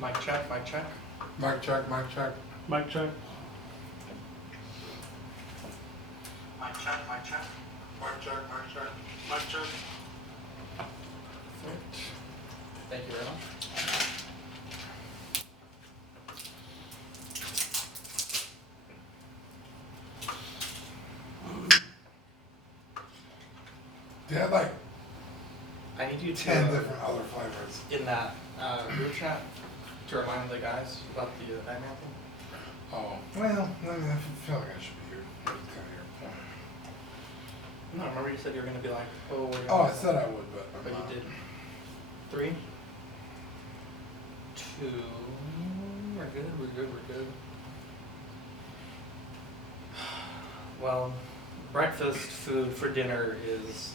Mic check, mic check. Mic check, mic check. Mic check. Mic check, mic check. Mic check, mic check. Mic check. Perfect. Thank you very much. They had like I need you to 10 different other flavors. in that group chat to remind the guys about the Batman thing. Oh, well, I mean, I feel like I should be here. It's kind of your point. No, remember you said you were gonna be like, oh, we're gonna Oh, I said I would, but I'm but not. you didn't. 3, 2, we're good, we're good, we're good. Well, breakfast food for dinner is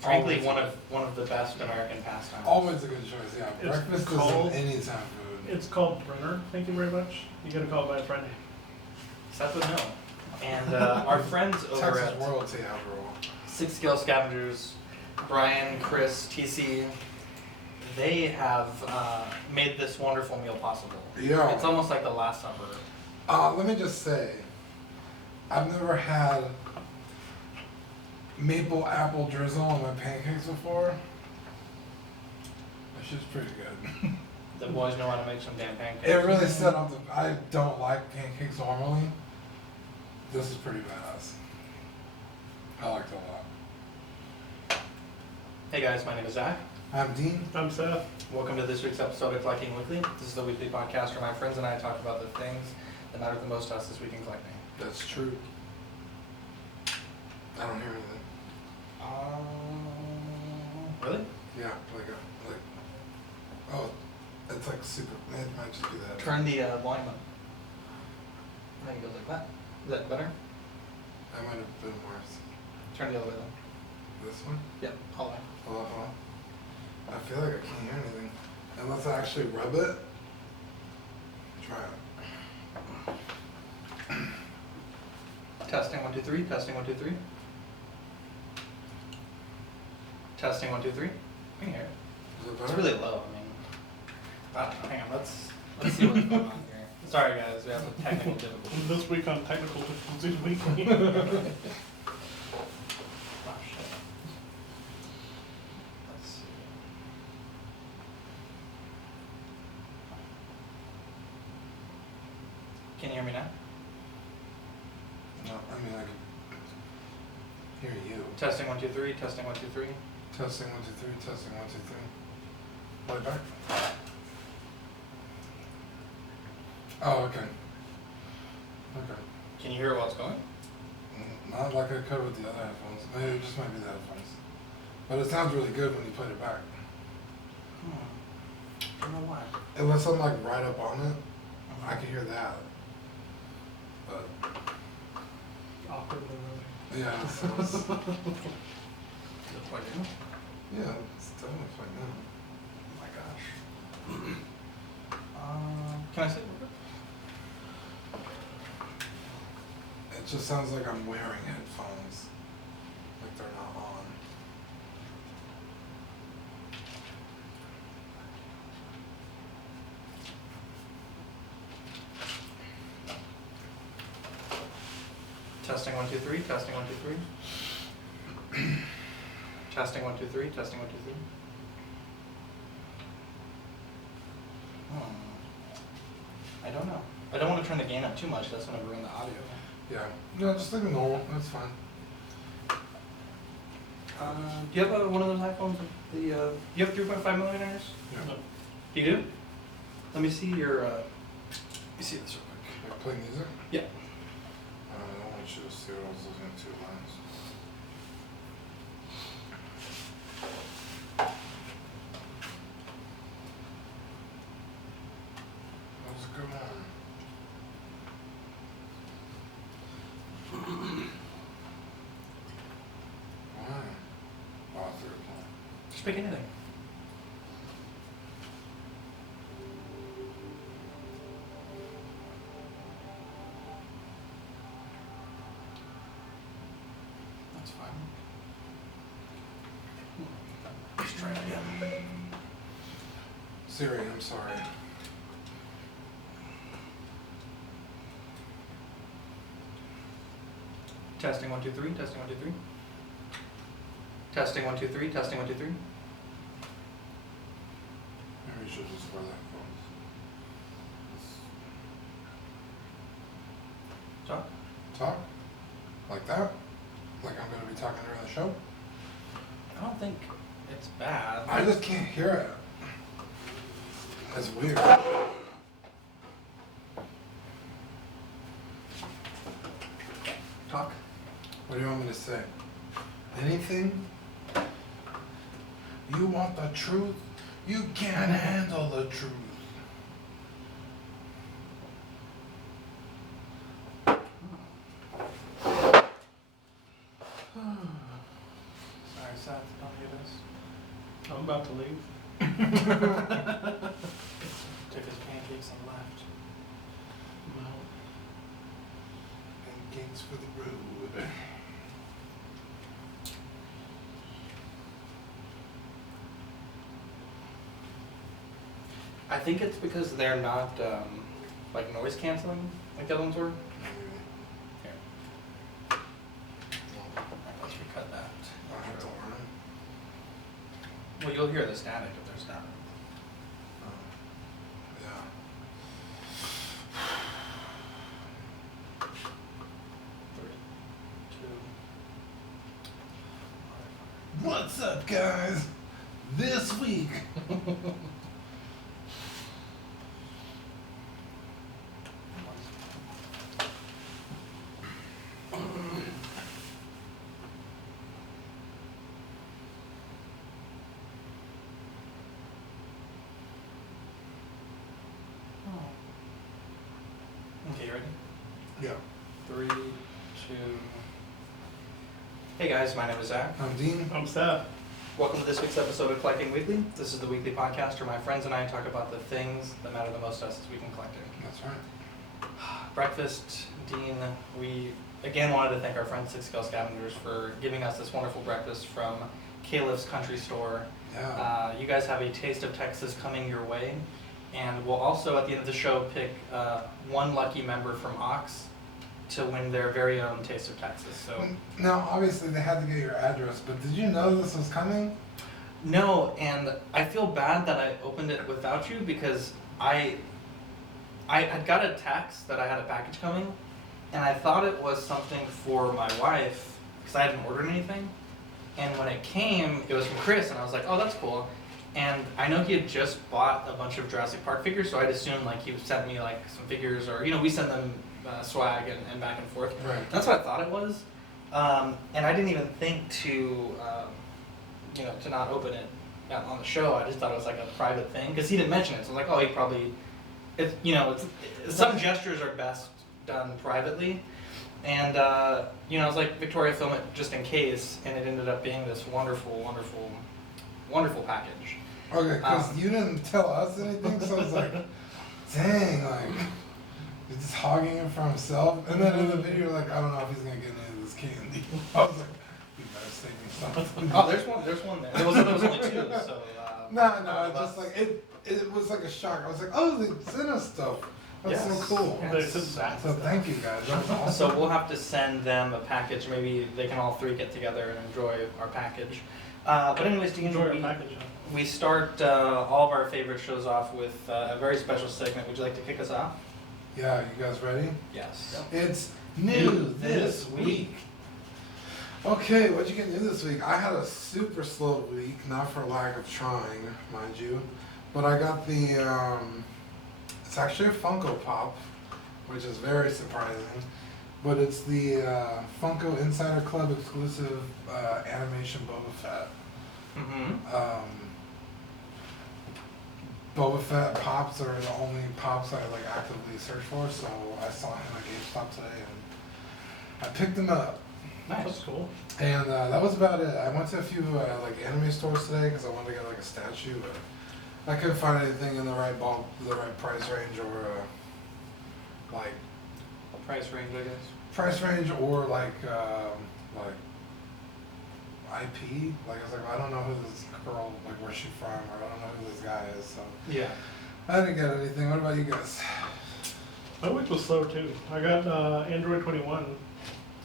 frankly Always one of the best American pastimes. Always a good choice, yeah. It's Breakfast called- isn't anytime food. It's called Brenner. Thank you very much. You gotta call it by its right name. Seth would know. And our friends over Texas at royalty, after all. Six Scale Scavengers, Brian, Chris, TC, they have made this wonderful meal possible. Yeah. It's almost like the Last Supper. Let me just say, I've never had maple apple drizzle on my pancakes before. That shit's pretty good. The boys know how to make some damn pancakes. It really set up the. I don't like pancakes normally. This is pretty badass. I liked it a lot. Hey guys, my name is Zach. I'm Dean. I'm Seth. Welcome to this week's episode of Collecting Weekly. This is the weekly podcast where my friends and I talk about the things that matter the most to us this week in collecting. That's true. I don't hear anything. Really? Yeah, like. Oh, it's like super. It might just be that. Turn the volume up. I think it goes like that. Is that better? I might have been worse. Turn the other way then. This one? Yep, all the way. Hold on. I feel like I can't hear anything. Unless I actually rub it. Try it. Testing 1 2 3. Testing 1 2 3. Testing 1 2 3. I can hear it. Is it It's better? really low. I mean, I don't know. Hang on. Let's see what's going on here. Sorry guys, we have a technical difficulty. This week on Technical Difficulties Weekly. Oh, shit. Let's see. Can you hear me now? No, I mean I can hear you. Testing 1 2 3. Testing 1 2 3. Testing 1 2 3. Testing 1 2 3. Play it back. Oh, okay. Okay. Can you hear while it's going? Not like I could with the other headphones. Maybe it just might be the headphones. But it sounds really good when you played it back. I don't know why. Unless I'm like right up on it, I can hear that. But Awkwardly, really. yeah, it sounds, Is it plugged in? yeah, it's definitely playing now. Oh my gosh. Can I say it real quick? It just sounds like I'm wearing headphones. Like they're not on. Testing 1 2 3. Testing 1 2 3. Testing 1 2 3. Testing 1 2 3. I don't know. I don't want to turn the gain up too much. That's going to ruin the audio. Yeah. No, just like a normal. That's fine. Do you have one of those iPhones? The you have 3.5 millimeters? Yeah. No. You do? Let me see your. Let me see this real quick. Like play music? Yeah. I want you to see what I was looking at 2 lines. That was a good one. Why? Oh, 3 o'clock. Just pick anything. That's fine. Let's try it again. Siri, I'm sorry. Testing 1 2 3. Testing 1 2 3. Testing 1 2 3. Testing 1 2 3. Maybe we should just wear that phones. Talk. Talk? Like that? Like I'm gonna be talking during the show? I don't think it's bad. I just can't hear it. That's weird. Talk. What do you want me to say? Anything? You want the truth? You can't handle the truth. Sorry, Seth. Don't hear this. I'm about to leave. Took his pancakes and left. No. Pancakes for the road. I think it's because they're not like noise canceling like the other ones were. Here. Let's recut that. I have to learn. Well, you'll hear the static if there's static. Yeah. Three, two. What's up, guys? This week. Okay, you ready? Yeah. 3, 2. Hey guys, my name is Zach. I'm Dean. I'm Seth. Welcome to this week's episode of Collecting Weekly. This is the weekly podcast where my friends and I talk about the things that matter the most to us this week in collecting. That's right. Breakfast, Dean, we again wanted to thank our friends Six Scale Scavengers for giving us this wonderful breakfast from Calif's Country Store. Yeah. You guys have a Taste of Texas coming your way, and we'll also at the end of the show pick one lucky member from Ox to win their very own Taste of Texas. So Now, obviously, they had to get your address, but did you know this was coming? no, and I feel bad that I opened it without you because I had got a text that I had a package coming, and I thought it was something for my wife because I hadn't ordered anything. And when it came, it was from Chris, and I was like, oh, that's cool. And I know he had just bought a bunch of Jurassic Park figures, so I'd assumed like he would send me like some figures, or we send them swag and back and forth. Right. That's what I thought it was, and I didn't even think to to not open it on the show. I just thought it was like a private thing because he didn't mention it. So I was like, oh, he probably, some gestures are best done privately. And, I was like, Victoria, film it just in case, and it ended up being this wonderful, wonderful, wonderful package. Okay, because you didn't tell us anything, so I was like, dang, like, he's just hogging it for himself. And then in the video, you're like, I don't know if he's going to get any of this candy. I was like, you better save me something. Oh, there's one there. There was only 2, so. No, it's just like, it was like a shock. I was like, oh, they sent us stuff. That's so cool. They sent that. So thank you, guys. That's awesome. So we'll have to send them a package. Maybe they can all 3 get together and enjoy our package. But anyways, Dean, Enjoy our package. we start all of our favorite shows off with a very special segment. Would you like to kick us off? Yeah, you guys ready? Yes. It's new this week. Okay, what'd you get new this week? I had a super slow week, not for lack of trying, mind you. But I got the, it's actually a Funko Pop, which is very surprising. But it's the Funko Insider Club exclusive animation Boba Fett. Mm-hmm. Boba Fett pops are the only pops I like actively search for, so I saw him at GameStop today and I picked him up. Nice. That's cool. And that was about it. I went to a few like anime stores today because I wanted to get like a statue, but I couldn't find anything in the right price range or like Price range, I guess. price range or like IP. Like I was like, I don't know who this girl, like where's she from, or I don't know who this guy is. So Yeah. I didn't get anything. What about you guys? My week was slow too. I got Android 21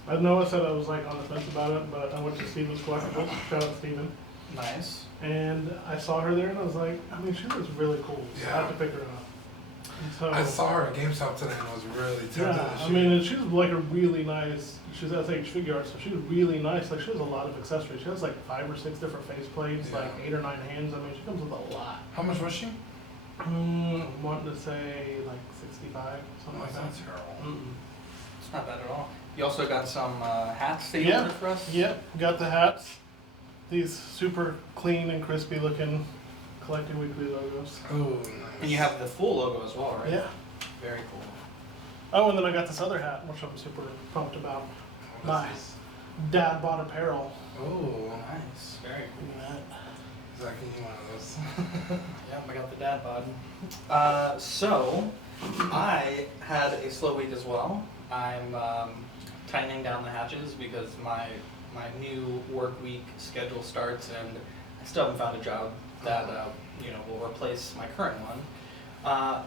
Noah said I was like on the fence about it, but I went to Steven's Collectibles. Shout out Steven. Nice. And I saw her there, and I was like, I mean, she was really cool. So I have to pick her up. And so, I saw her at GameStop today and was really tempted. yeah, I mean, and she was like a really nice. She's at Figure Arts, so she was really nice. Like she has a lot of accessories. She has like 5 or 6 different face plates, Yeah. like 8 or 9 hands. I mean, she comes with a lot. How much was she? I'm wanting to say like 65, something like that. That's terrible. Mm-mm. It's not bad at all. You also got some hats that you Yeah. ordered for us? Yep, got the hats. These super clean and crispy looking Collecting Weekly logos. Oh, nice. And you have the full logo as well, right? Yeah. Very cool. Oh, and then I got this other hat, which I'm super pumped about. What is My this? dad bought apparel. Oh, Nice. Very cool. Look at that. Zach, can you one of those? Yep, I got the dad bod. So, I had a slow week as well. I'm tightening down the hatches because my new work week schedule starts, and I still haven't found a job that will replace my current one.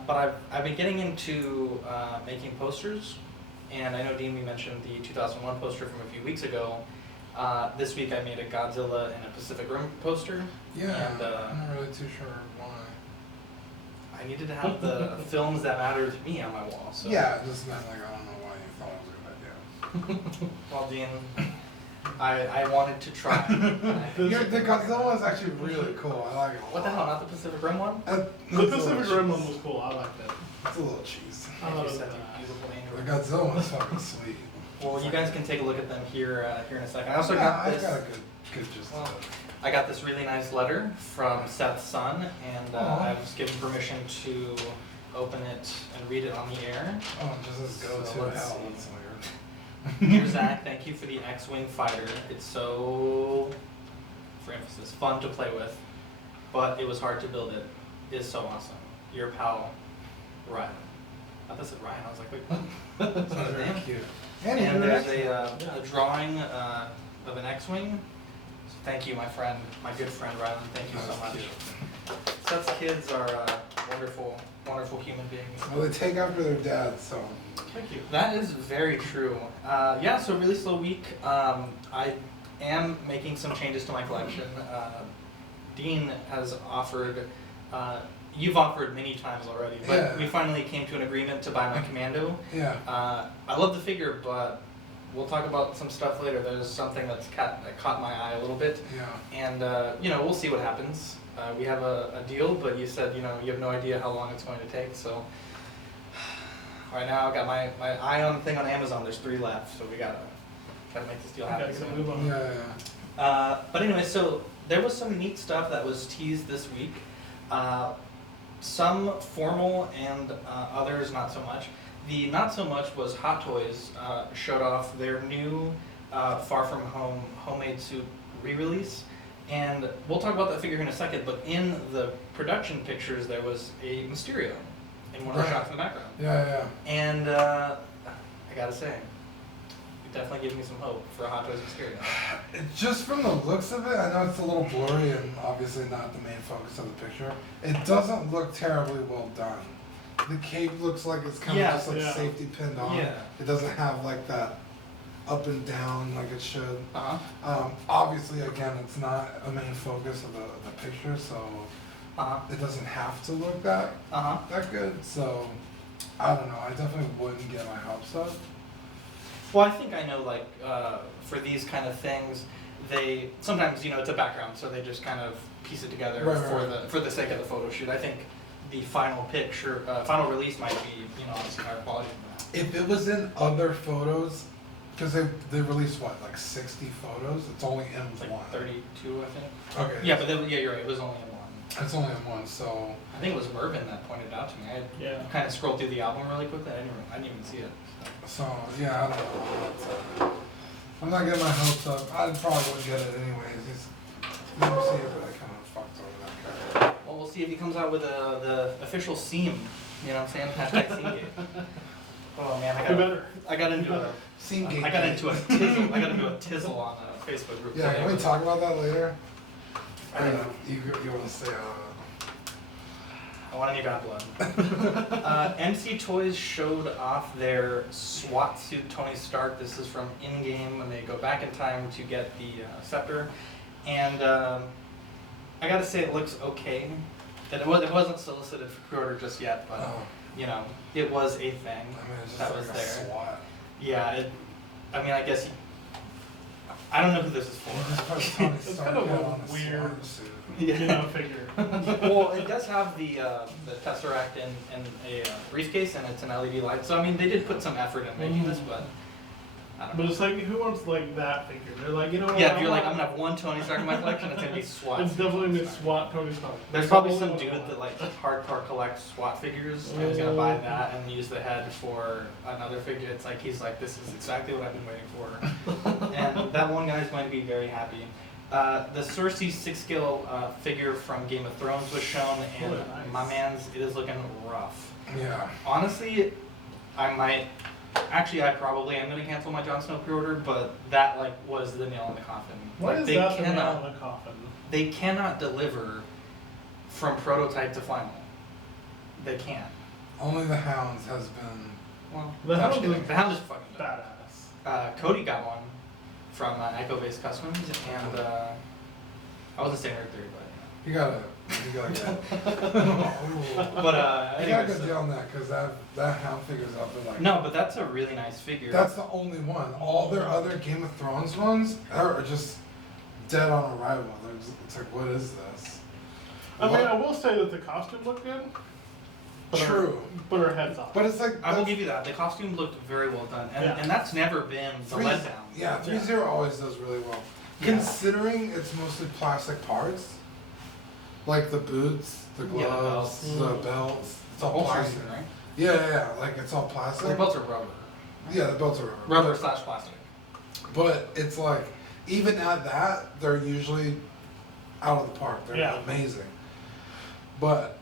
But I've been getting into making posters, and I know Dean, we mentioned the 2001 poster from a few weeks ago. This week I made a Godzilla and a Pacific Rim poster. Yeah, And, I'm not really too sure why. I needed to have the films that matter to me on my wall. So. Yeah, it just meant like, I don't know why you thought it was a good idea. Well, Dean, I wanted to try. The Godzilla one is actually really cool. I like it a lot. What the hell? Not the Pacific Rim one? The Pacific Rim one was cool. I liked it. It's a little cheese. I Thank love you, it. Seth, you beautiful The angel. Godzilla one's fucking sweet. Well, you guys can take a look at them here in a second. I also yeah, got I this. got a good gist Well, of it. I got this really nice letter from Seth's son, and Aw. I was given permission to open it and read it on the air. Oh, just as go So to let's hell. see. That's weird. Dear Zach, thank you for the X-Wing fighter. It's so, for emphasis, fun to play with, but it was hard to build it. It's so awesome. Your pal, Ryan. I thought it said Ryan. I was like, wait, what? That's not his Very name. cute. And there's Yeah. a drawing of an X-Wing. So thank you, my friend, my good friend Rylan. Thank you so That's much. cute. Seth's kids are wonderful, wonderful human beings. Well, they take after their dad, so. Thank you. That is very true. Yeah, so really slow week. I am making some changes to my collection. Dean has offered, you've offered many times already, but Yeah. we finally came to an agreement to buy my Commando. Yeah. I love the figure, but we'll talk about some stuff later. There's something that caught my eye a little bit, Yeah. and we'll see what happens. We have a deal, but you said you have no idea how long it's going to take, so. Right now, I've got my eye on the thing on Amazon. There's 3 left, so we gotta make this deal I happen gotta get a soon. move on. Yeah. But anyway, so there was some neat stuff that was teased this week. Some formal and others not so much. The not so much was Hot Toys showed off their new Far From Home homemade suit re-release. And we'll talk about that figure in a second, but in the production pictures there was a Mysterio in one of the Right. shots in the background. Yeah. And I gotta say, it definitely gives me some hope for a Hot Toys Mysterio. Just from the looks of it, I know it's a little blurry and obviously not the main focus of the picture. It doesn't look terribly well done. The cape looks like it's kind Yeah, of just like yeah. safety pinned on. Yeah. It doesn't have like that up and down like it should. Uh-huh. Obviously, again, it's not a main focus of the picture, so Uh-huh. it doesn't have to look that Uh-huh. good. So I don't know. I definitely wouldn't get my hopes up. Well, I think I know, like, for these kind of things, they sometimes, it's a background, so they just kind of piece it together Right. for the sake of the photo shoot. I think the final picture, final release might be, obviously higher quality than that. If it was in other photos, because they released what, like 60 photos? It's only in It's like one. 32, I think. Okay. Yeah, but you're right. It was only in one. It's only in one, so I think it was Mervin that pointed it out to me. Yeah. I kind of scrolled through the album really quickly. I didn't even see it. yeah, I don't know. I'm not getting my hopes up. I probably wouldn't get it anyways. Just let me see it, but I kind of fucked over that guy. Well, we'll see if he comes out with the official seam. You know what I'm saying? Hashtag Seamgate. Oh man, I got into a Scene I got into a tizzle. I got into a tizzle on a Facebook group. Yeah, today. can we talk about that later? I don't know. You want to say I want a new Godblood. MC Toys showed off their SWAT suit Tony Stark. This is from in-game when they go back in time to get the scepter. And I gotta say it looks okay. It wasn't solicited for pre-order just yet, but you know, it was a thing I mean, it's just that like was a there. SWAT. Yeah, I mean, I guess I don't know who this is You just for. put Tony It's Stark kind of a on a weird- SWAT suit. Figure. Well, it does have the Tesseract in a briefcase, and it's an LED light. So I mean, they did put some effort in making this, but I don't know. But it's like, who wants like that figure? They're like, you know what? Yeah, if you're like, I'm gonna have one Tony Stark in my collection, it's gonna be SWAT. It's definitely the SWAT Tony Stark. There's probably some dude that like hardcore collects SWAT figures and is gonna buy that and use the head for another figure. It's like he's like, this is exactly what I've been waiting for, and that one guy is going to be very happy. The Cersei 6-scale figure from Game of Thrones was shown, and Oh, nice. my man's, it is looking rough. Yeah. Honestly, I probably am gonna cancel my Jon Snow pre-order, but that like was the nail in the coffin. What Like, is they that the nail cannot, in the coffin? they cannot deliver from prototype to final. They can't. Only the Hounds has been. Well, The I'm Hound just kidding. is The Hound is fucking bad. Badass. Cody got one from Echo-based Customs, and I wasn't saying right there, You gotta get. but You gotta anyways, go deal on that because that Hound figure's up there like. no, but that's a really nice figure. That's the only one. All their other Game of Thrones ones are just dead on arrival. It's like, what is this? I mean, I will say that the costume looked good. But True. But her head's off. But it's like I will give you that. The costume looked very well done, and, Yeah. and that's never been the letdown. Yeah, 3-0 always does really well. Yeah. Considering it's mostly plastic parts, like the boots, the Yeah, the gloves, belts. the belts, it's all Holsters plastic. even, right? Yeah, like it's all The plastic. belts are rubber. Yeah, the belts are rubber. Rubber But- slash plastic. But it's like, even at that, they're usually out of the park. They're Yeah. amazing. But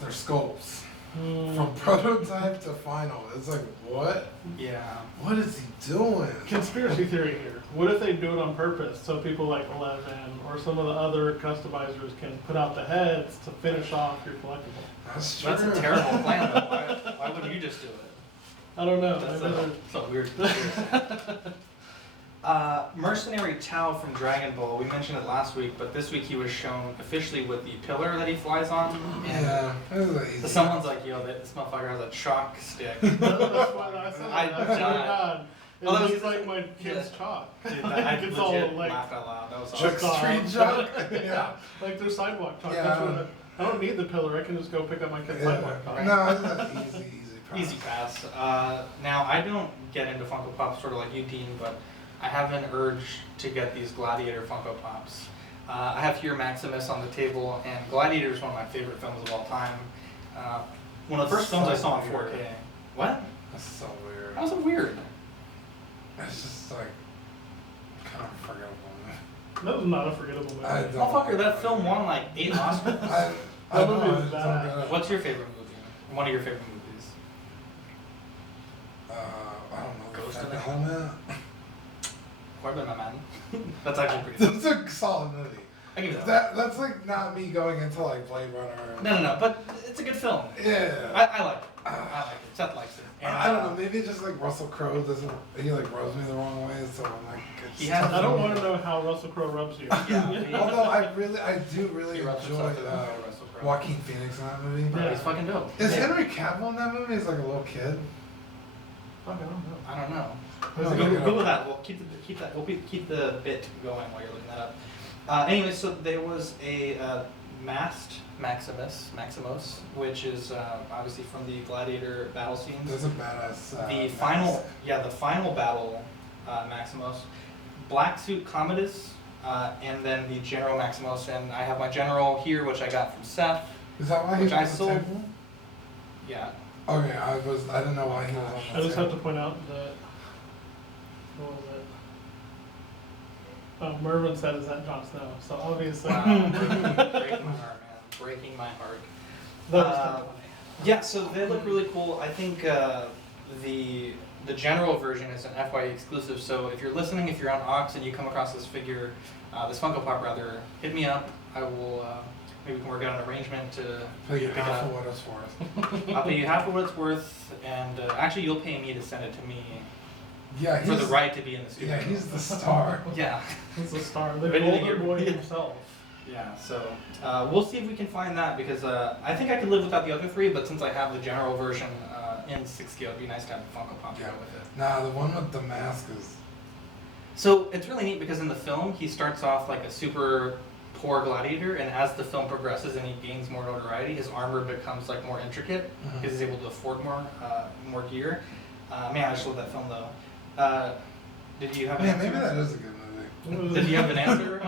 their sculpts, Hmm. from prototype to final, it's like, what? Yeah. What is he doing? Conspiracy theory here. What if they do it on purpose so people like Eleven or some of the other customizers can put out the heads to finish off your collectible? That's true. That's a terrible plan. Though. Why wouldn't you just do it? I don't know. That's Maybe a weird conspiracy. Mercenary Tao from Dragon Ball. We mentioned it last week, but this week he was shown officially with the pillar that he flies on. And Yeah, this is easy. so someone's like, yo, this motherfucker has a chalk stick. That's why I said I that. That's died. God. It Oh, that was looks just- like my kid's yeah. chalk. Dude, I It's all legit like laughed out loud. That was Chuck awesome. Street Chuck. Yeah. like their sidewalk chalk. Yeah. That's what I don't need the pillar. I can just go pick up my kid's sidewalk chalk. No, that's easy pass. Easy pass. Now, I don't get into Funko Pops sort of like you, Dean, but I have an urge to get these Gladiator Funko Pops. I have here Maximus on the table, and Gladiator is one of my favorite films of all time. One of the first films I saw in 4K. What? That's so weird. How was it weird? It's just like kind of forgettable. That was not a forgettable movie. I don't- Motherfucker, that film won like 8 Oscars. I That know, movie was it's bad. not good. What's your favorite movie? One of your favorite movies? I don't know. Ghost That in the Helmet. Quite a bit, my man. That's actually pretty good. That's a solid movie. I give you that. That's like not me going into like Blade Runner. No, but it's a good film. Yeah. I like it. I like it. Seth likes it. And, I don't know. Maybe it's just like Russell Crowe doesn't. He like rubs me the wrong way, so I'm like. It's He has- tough I don't for want me. to know how Russell Crowe rubs you. Yeah. Although I do really He rubs enjoy himself to the Russell Crowe. Joaquin Phoenix in that movie. Yeah. He's fucking dope. Is Yeah. Henry Cavill in that movie? He's like a little kid. Fuck, I don't know. I don't know. No, Google, look it Google up. that. We'll keep the bit going while you're looking that up. Anyway, so there was a masked Maximus, which is obviously from the Gladiator battle scenes. That's a badass. The mask. final battle Maximus, Black Suit Commodus, and then the General Maximus, and I have my General here, which I got from Seth. Is that why he which was I on the sold- table? Yeah. Okay, I didn't know why he was on I the just have table. to point out that. What was it? Oh, Mervin said, "Is that Jon Snow?" So obviously. Wow. Breaking my heart, man. Breaking my heart. That was kinda funny. Yeah, so they look really cool. I think the general version is an FYE exclusive. So if you're listening, if you're on Ox and you come across this figure, this Funko Pop rather, hit me up. I will maybe we can work out an arrangement to Pay you pick it half up. of what it's worth. I'll pay you half of what it's worth, and actually you'll pay me to send it to me Yeah, for the right to be in the studio. Yeah, he's the star. Yeah. He's a star, the Ready to get- golden boy himself. Yeah, so we'll see if we can find that, because I think I could live without the other three, but since I have the general version in 6 scale, it'd be nice to have the Funko Pop to go with it. Nah, the one with the mask is. So it's really neat because in the film he starts off like a super poor gladiator, and as the film progresses and he gains more notoriety, his armor becomes like more intricate because he's able to afford more gear. Man, I just love that film though. Did you have an Yeah, answer? maybe that is a good movie. Did you have an answer?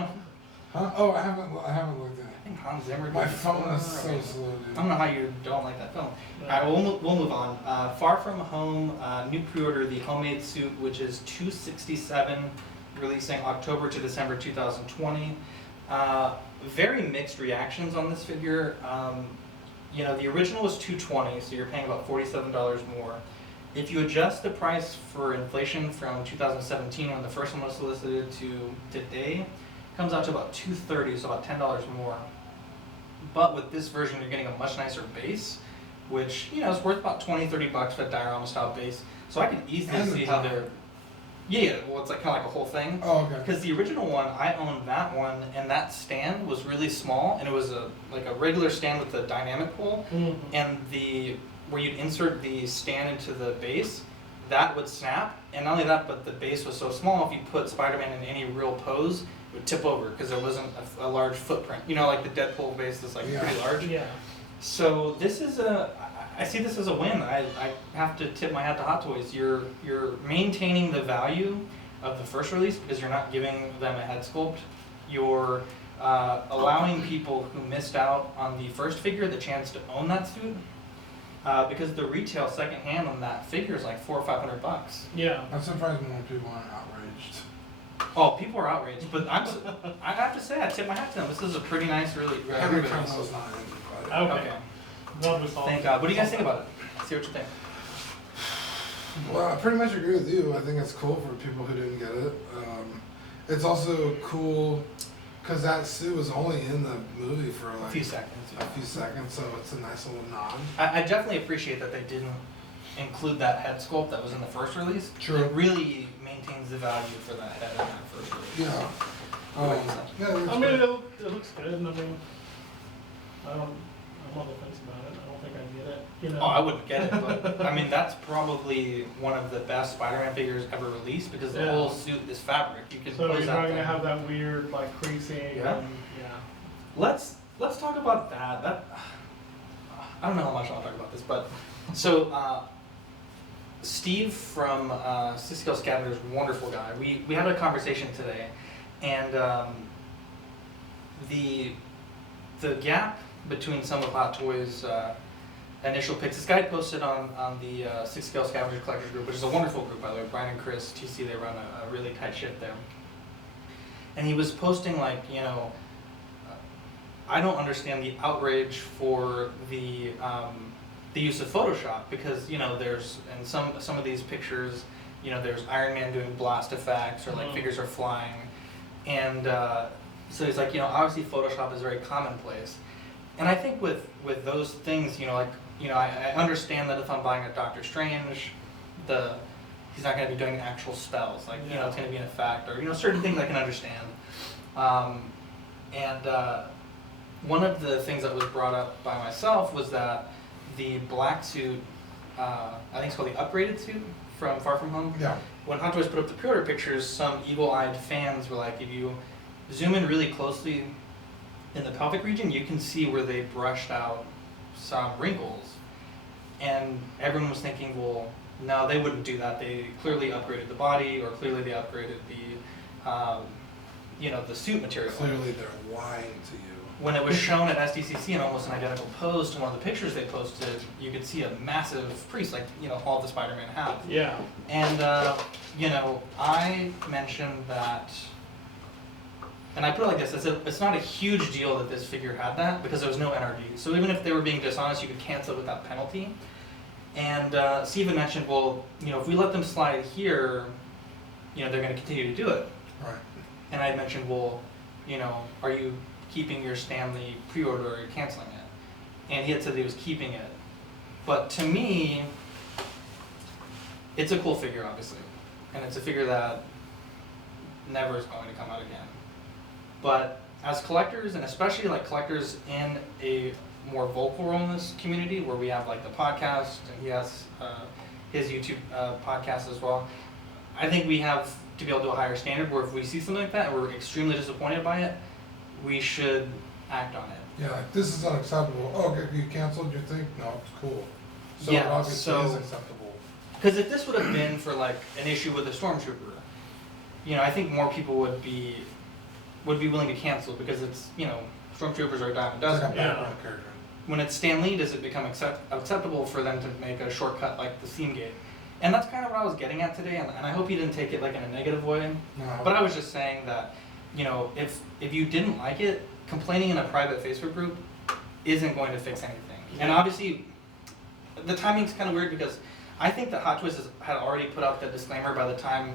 Huh? Oh, I haven't looked at I it. think Hans Zimmer. My did phone is score. so I mean, slow, I dude. don't know how you don't like that film. Alright, we'll move on. Far From Home, new pre-order, the homemade suit, which is $267, releasing October to December 2020. Very mixed reactions on this figure. You know, the original was $220, so you're paying about $47 more. If you adjust the price for inflation from 2017, when the first one was solicited, to today, it comes out to about $230, so about $10 more. But with this version, you're getting a much nicer base, which, you know, is worth about $20-30 for a diorama style base. So I could easily And the see how design. they're, yeah, well, it's like kind of like a whole thing. Oh, okay. Because the original one, I owned that one, and that stand was really small, and it was like a regular stand with a dynamic pull, and where you'd insert the stand into the base, that would snap. And not only that, but the base was so small, if you put Spider-Man in any real pose, it would tip over because there wasn't a large footprint. You know, like the Deadpool base is like pretty large. Yeah. So this is I see this as a win. I have to tip my hat to Hot Toys. You're maintaining the value of the first release because you're not giving them a head sculpt. You're allowing people who missed out on the first figure the chance to own that suit. Because the retail secondhand on that figure is like $400 or $500. Yeah. I'm surprised more people aren't outraged. Oh, people are outraged, but I have to say I tip my hat to them. This is a pretty nice, really. Every really time nice. I was not in, but Okay. Love this all. Thank God. What do you guys think about it? See what you think. well, I pretty much agree with you. I think it's cool for people who didn't get it. It's also cool because that suit was only in the movie for A like few seconds. a few seconds, so it's a nice little nod. I definitely appreciate that they didn't include that head sculpt that was in the first release. True. It really maintains the value for that head in that first release. Yeah. What do you think? Yeah, it looks I mean, great. it looks good. I mean, I'm on the fence about it. I don't think I get it. You know. Oh, I wouldn't get it, but I mean that's probably one of the best Spider-Man figures ever released because the Yeah. whole suit is fabric. You can So pose you're that not thing. gonna have that weird like creasing. Yeah. And, yeah. Let's talk about that. I don't know how much I'll talk about this, but so Steve from 6 Scale Scavengers, wonderful guy. We had a conversation today, and the gap between some of Hot Toys' initial picks. This guy posted on the 6 Scale Scavengers Collectors group, which is a wonderful group by the way. Brian and Chris TC, they run a really tight ship there, and he was posting like, you know, I don't understand the outrage for the use of Photoshop because, you know, there's in some of these pictures, you know, there's Iron Man doing blast effects or like figures are flying, and so he's like, you know, obviously Photoshop is very commonplace, and I think with those things, you know, like, you know, I understand that if I'm buying a Doctor Strange, he's not going to be doing actual spells, like, you know, it's going to be an effect, or, you know, certain things I can understand, and one of the things that was brought up by myself was that the black suit, I think it's called the upgraded suit from Far From Home. Yeah. When Hot Toys put up the pre-order pictures, some eagle-eyed fans were like, if you zoom in really closely in the pelvic region, you can see where they brushed out some wrinkles. And everyone was thinking, well, no, they wouldn't do that. They clearly upgraded the body, or clearly they upgraded the, you know, the suit material. Clearly they're lying to you. When it was shown at SDCC in almost an identical pose to one of the pictures they posted, you could see a massive crease, like, you know, all the Spider-Man have. Yeah. And, you know, I mentioned that, and I put it like this, it's not a huge deal that this figure had that, because there was no NRD. So even if they were being dishonest, you could cancel it without penalty. And Steven mentioned, well, you know, if we let them slide here, you know, they're going to continue to do it. Right. And I mentioned, well, you know, are you keeping your Stanley pre-order or you're canceling it. And he had said that he was keeping it. But to me, it's a cool figure, obviously. And it's a figure that never is going to come out again. But as collectors, and especially like collectors in a more vocal role in this community, where we have like the podcast, and he has his YouTube podcast as well, I think we have to be able to do a higher standard where if we see something like that and we're extremely disappointed by it, we should act on it. Yeah, like, this is unacceptable. Oh, okay, you canceled your thing? No, it's cool. So Yeah, it obviously so- is acceptable. Because if this would have been for like an issue with a stormtrooper, you know, I think more people would be willing to cancel because it's, you know, stormtroopers are a dime a It's dozen. like a background character. When it's Stan Lee, does it become acceptable for them to make a shortcut like the seam gate? And that's kind of what I was getting at today, and I hope you didn't take it like in a negative way. No. But I was just saying that, you know, if you didn't like it, complaining in a private Facebook group isn't going to fix anything. And obviously, the timing's kind of weird because I think that Hot Toys had already put out the disclaimer by the time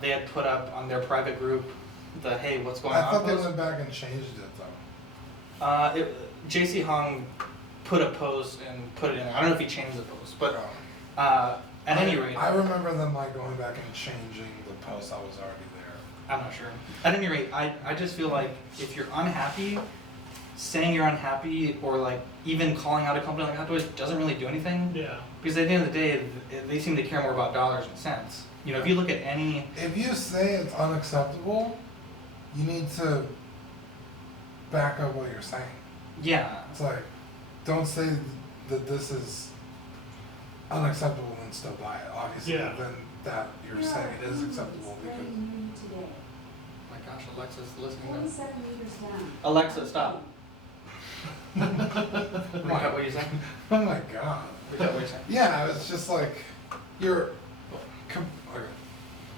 they had put up on their private group the hey, what's going on? I thought they post. went back and changed it though. JC Hung put a post and put it in there. I don't know if he changed the post, but at any rate, I remember them like going back and changing the post. I was already there. I'm not sure. At any rate, I just feel like if you're unhappy, saying you're unhappy or like even calling out a company like Hot Toys doesn't really do anything. Yeah. Because at the end of the day, they seem to care more about dollars and cents. You know, if you look at any, If you say it's unacceptable, you need to back up what you're saying. yeah, It's like, don't say that this is unacceptable and still buy it. Obviously, Yeah. then that you're saying it is acceptable because. oh my gosh, Alexa's listening. 47 meters down. Alexa, stop. What are you saying? Oh my god. What are you saying? Yeah, it's just like you're. Okay.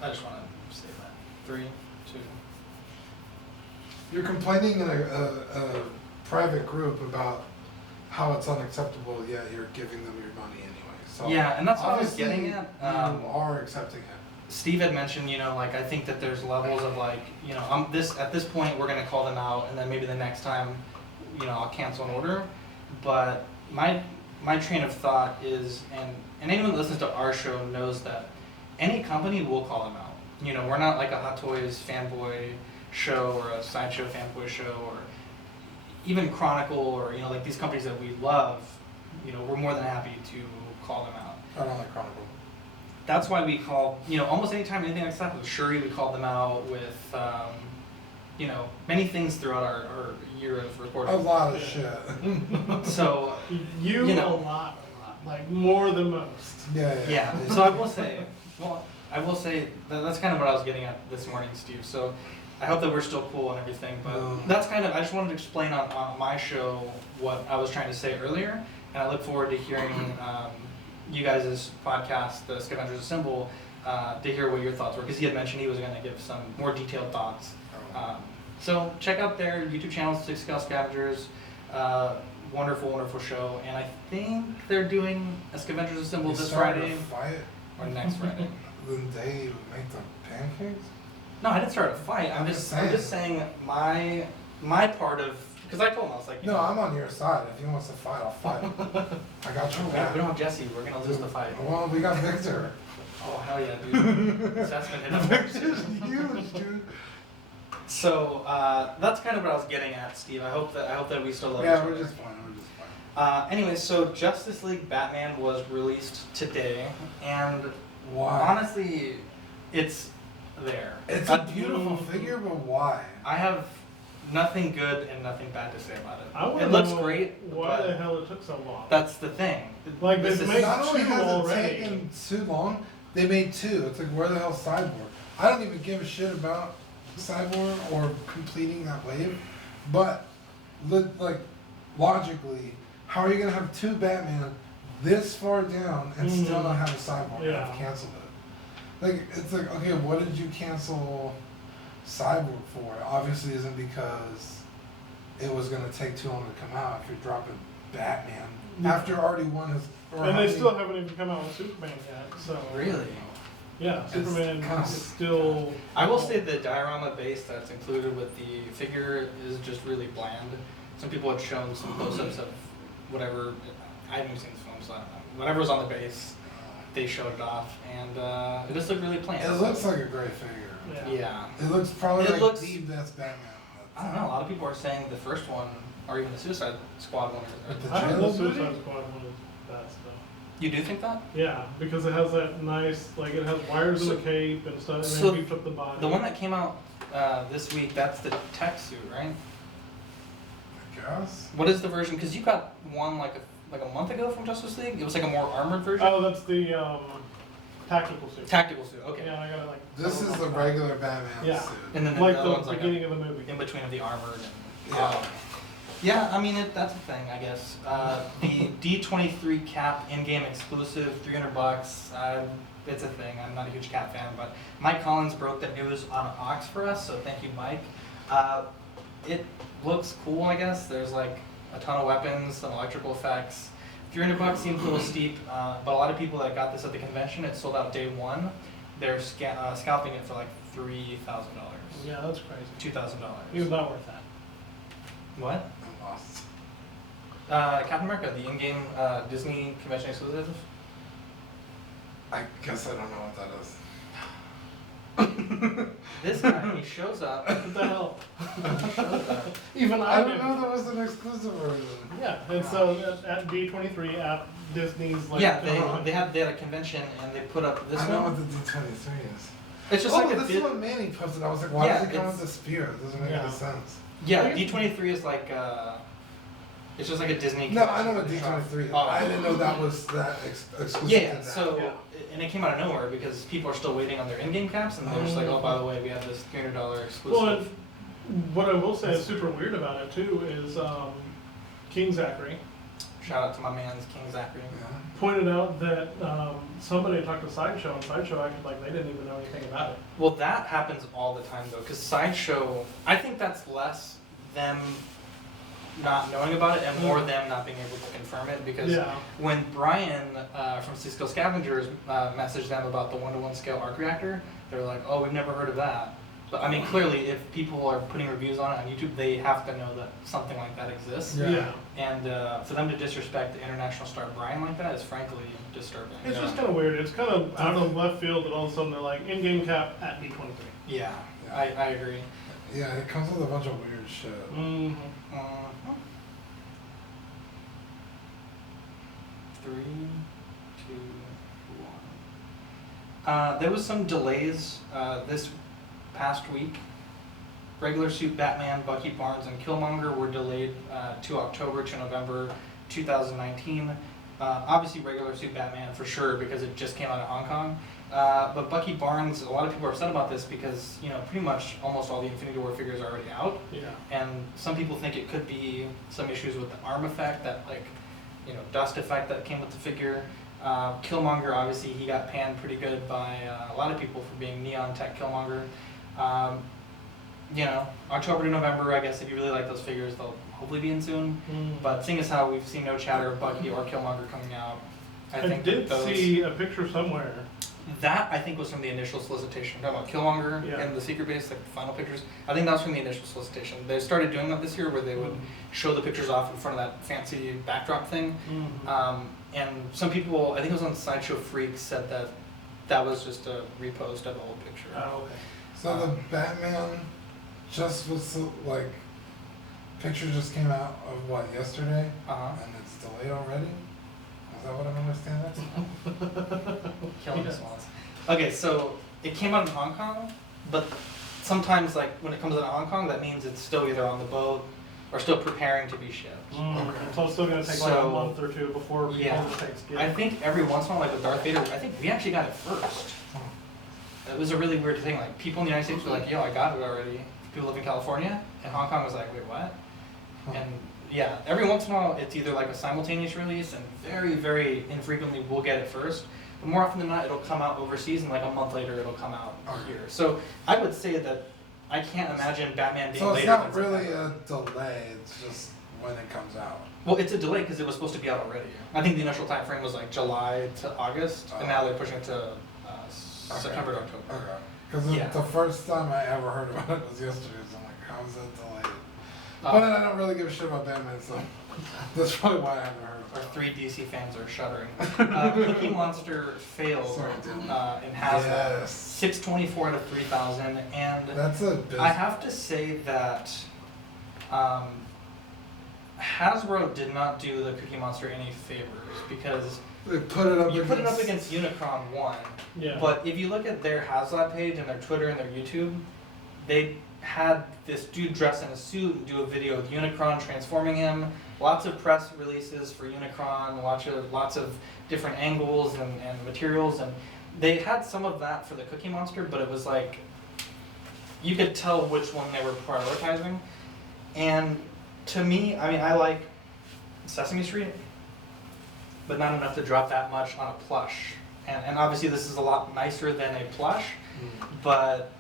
I just want to say that. 3, 2. You're complaining in a private group about how it's unacceptable, yet you're giving them your money anyway. So Yeah, and that's what I was obviously getting at. You are accepting it. Steve had mentioned, you know, like I think that there's levels of like, you know, at this point we're gonna call them out, and then maybe the next time, you know, I'll cancel an order. But my train of thought is, and anyone that listens to our show knows that any company will call them out. You know, we're not like a Hot Toys fanboy show or a Sideshow fanboy show or even Chronicle or, you know, like these companies that we love. You know, we're more than happy to call them out. I don't like Chronicle. That's why we call, you know, almost anytime anything like that with Shuri, we called them out with, you know, many things throughout our year of recording. A lot of shit. So, You You a know. lot, like more than most. yeah. So I will say that's kind of what I was getting at this morning, Steve. So I hope that we're still cool and everything. But that's kind of, I just wanted to explain on my show what I was trying to say earlier. And I look forward to hearing you guys' podcast, The Scavengers Assemble, to hear what your thoughts were. Because he had mentioned he was going to give some more detailed thoughts. So check out their YouTube channel, Six Scale Scavengers. Wonderful, wonderful show. And I think they're doing a Scavengers Assemble You this started Friday a fight, or next Friday. then they make the pancakes? No, I didn't start a fight. I'm just saying my part of, because I told him I was like, you No, know, I'm on your side. If he wants to fight, I'll fight. I got your we back. don't have Jesse. We're gonna lose the fight. Well, we got Victor. Oh hell yeah, dude. Seth's been hitting him. Victor's huge, dude. So that's kind of what I was getting at, Steve. I hope that we still love each Yeah, other. we're just fine. We're just fine. Anyway, so Justice League Batman was released today, and Why? honestly, it's there. It's a beautiful figure, but why? I have nothing good and nothing bad to say about it. I wanna It looks know great, Why the but hell it took so long? that's the thing. Like, This they is- make Not only two has it already. taken too long, they made two. It's like, where the hell's Cyborg? I don't even give a shit about Cyborg or completing that wave, but like logically, how are you gonna have two Batman this far down and still not have a Cyborg? And Yeah. have canceled it. Like, it's like, okay, what did you cancel Cyborg for? It obviously isn't because it was gonna take too long to come out. If you're dropping Batman after already one has, or And how they many- still haven't even come out with Superman yet, so. Really? Yeah, Superman kinda is still. I will say the diorama base that's included with the figure is just really bland. Some people had shown some close-ups of whatever. I haven't seen the film, so I don't know. Whatever's on the base, they showed it off, and it just looked really plain. It looks like a great figure. Yeah. It looks probably It like looks- the best Batman. I don't know. A lot of people are saying the first one, or even the Suicide Squad one. With the I think the jail movie? Suicide Squad one is best though. You do think that? Yeah, because it has that nice, like it has wires in the cape and stuff, and so then beefed up the body. The one that came out this week, that's the tech suit, right? I guess. What is the version? Because you got one like a month ago from Justice League. It was like a more armored version. Oh, that's the tactical suit. Tactical suit. Okay. Yeah, I got it like. This is the regular Batman Yeah. suit. And then Like the other the one's like beginning of the movie. in between of the armored. And, Yeah. yeah, I mean that's a thing, I guess. The D23 Cap in-game exclusive, $300. It's a thing. I'm not a huge Cap fan, but Mike Collins broke the news on Ox for us, so thank you, Mike. It looks cool, I guess. There's like a ton of weapons, some electrical effects. $300 seems a little steep, but a lot of people that got this at the convention, it sold out day one. They're scalping it for like $3,000, Yeah, that's crazy. $2,000. It was not worth that. What? I'm lost. Captain America, the in-game Disney convention exclusive. I guess I don't know what that is. This guy, he shows up. What the hell? He shows up. Even I I don't didn't. know there was an exclusive version. Yeah, and so at D23 at Disney's like. Yeah, they had a convention and they put up this I know one. what the D23 is. It's just oh, like a this bit. is what Manny posted. I was like, why Yeah, does he come it's- with the spear? It doesn't make Yeah. any sense. Yeah, D23 is like it's just like a Disney. No, I know what convention D23 is. shop. I didn't know that was that exclusive Yeah, to that. so Yeah. and it came out of nowhere because people are still waiting on their in-game caps, and they're just like, oh, by the way, we have this $300 exclusive. Well, and what I will say is super weird about it too is King Zachary Shout out to my man's King Zachary. Yeah. pointed out that somebody talked to Sideshow and Sideshow acted like they didn't even know anything about it. Well, that happens all the time though, because Sideshow, I think that's less them not knowing about it and more them not being able to confirm it. Because Yeah. when Brian from Cisco Scavengers messaged them about the 1-to-1 scale arc reactor, they were like, "Oh, we've never heard of that." But I mean, clearly, if people are putting reviews on it on YouTube, they have to know that something like that exists. Yeah. And for them to disrespect the international star Brian like that is frankly disturbing. It's just kind of weird. It's kind of out of left field that all of a sudden they're like in-game cap at D23. Yeah, Yeah. I agree. Yeah, it comes with a bunch of weird shit. Mm-hmm. Uh-huh. 3, 2, 1. There was some delays this past week. Regular Suit Batman, Bucky Barnes, and Killmonger were delayed to October to November 2019. Obviously, Regular Suit Batman for sure because it just came out of Hong Kong. But Bucky Barnes, a lot of people are upset about this because pretty much almost all the Infinity War figures are already out. Yeah. And some people think it could be some issues with the arm effect, that dust effect that came with the figure. Killmonger, obviously, he got panned pretty good by a lot of people for being Neon Tech Killmonger. October to November, I guess if you really like those figures, they'll hopefully be in soon. But seeing as how we've seen no chatter of Bucky or Killmonger coming out, I think did those, see a picture somewhere. that I think was from the initial solicitation. I'm talking about Killmonger Yeah. and the secret base, like the final pictures. I think that was from the initial solicitation. They started doing that this year where they would show the pictures off in front of that fancy backdrop thing. And some people, I think it was on Sideshow Freaks, said that that was just a repost of the old picture. Oh, okay. So the Batman just was like, picture just came out of what, yesterday? Uh-huh. And it's delayed already? Is that what I'm understanding? Killing us once. Okay, so it came out in Hong Kong, but sometimes like when it comes out of Hong Kong, that means it's still either on the boat or still preparing to be shipped. Okay. So it's still going to take like a So, month or two before we yeah. the Thanksgiving. I think every once in a while, like with Darth Vader, I think we actually got it first. It was a really weird thing. Like people in the United States were like, "Yo, I got it already." People live in California, and Hong Kong was like, "Wait, what?" And yeah, every once in a while, it's either like a simultaneous release, and very, very infrequently we'll get it first. But more often than not, it'll come out overseas, and like a month later, it'll come out here. So I would say that I can't imagine Batman being So it's later not than really September. a delay, it's just when it comes out. Well, it's a delay because it was supposed to be out already. I think the initial time frame was like July to August, and now they're pushing it to September to October. Okay. Because Yeah. the first time I ever heard about it was yesterday, so I'm like, how is that delayed? Uh, But then I don't really give a shit about Batman, so that's probably why I haven't heard Our about it. 3 DC fans are shuddering. Cookie Monster failed Sorry, dude. in Haslab. Yes. 624 out of 3,000, and That's a business. I have to say that Hasbro did not do the Cookie Monster any favors because They put it up you against... put it up against Unicron 1, Yeah. but if you look at their Haslab page and their Twitter and their YouTube, they had this dude dress in a suit and do a video with Unicron transforming him. Lots of press releases for Unicron, lots of different angles and materials, and they had some of that for the Cookie Monster, but it was like you could tell which one they were prioritizing. And to me, I mean, I like Sesame Street, but not enough to drop that much on a plush. And obviously this is a lot nicer than a plush, but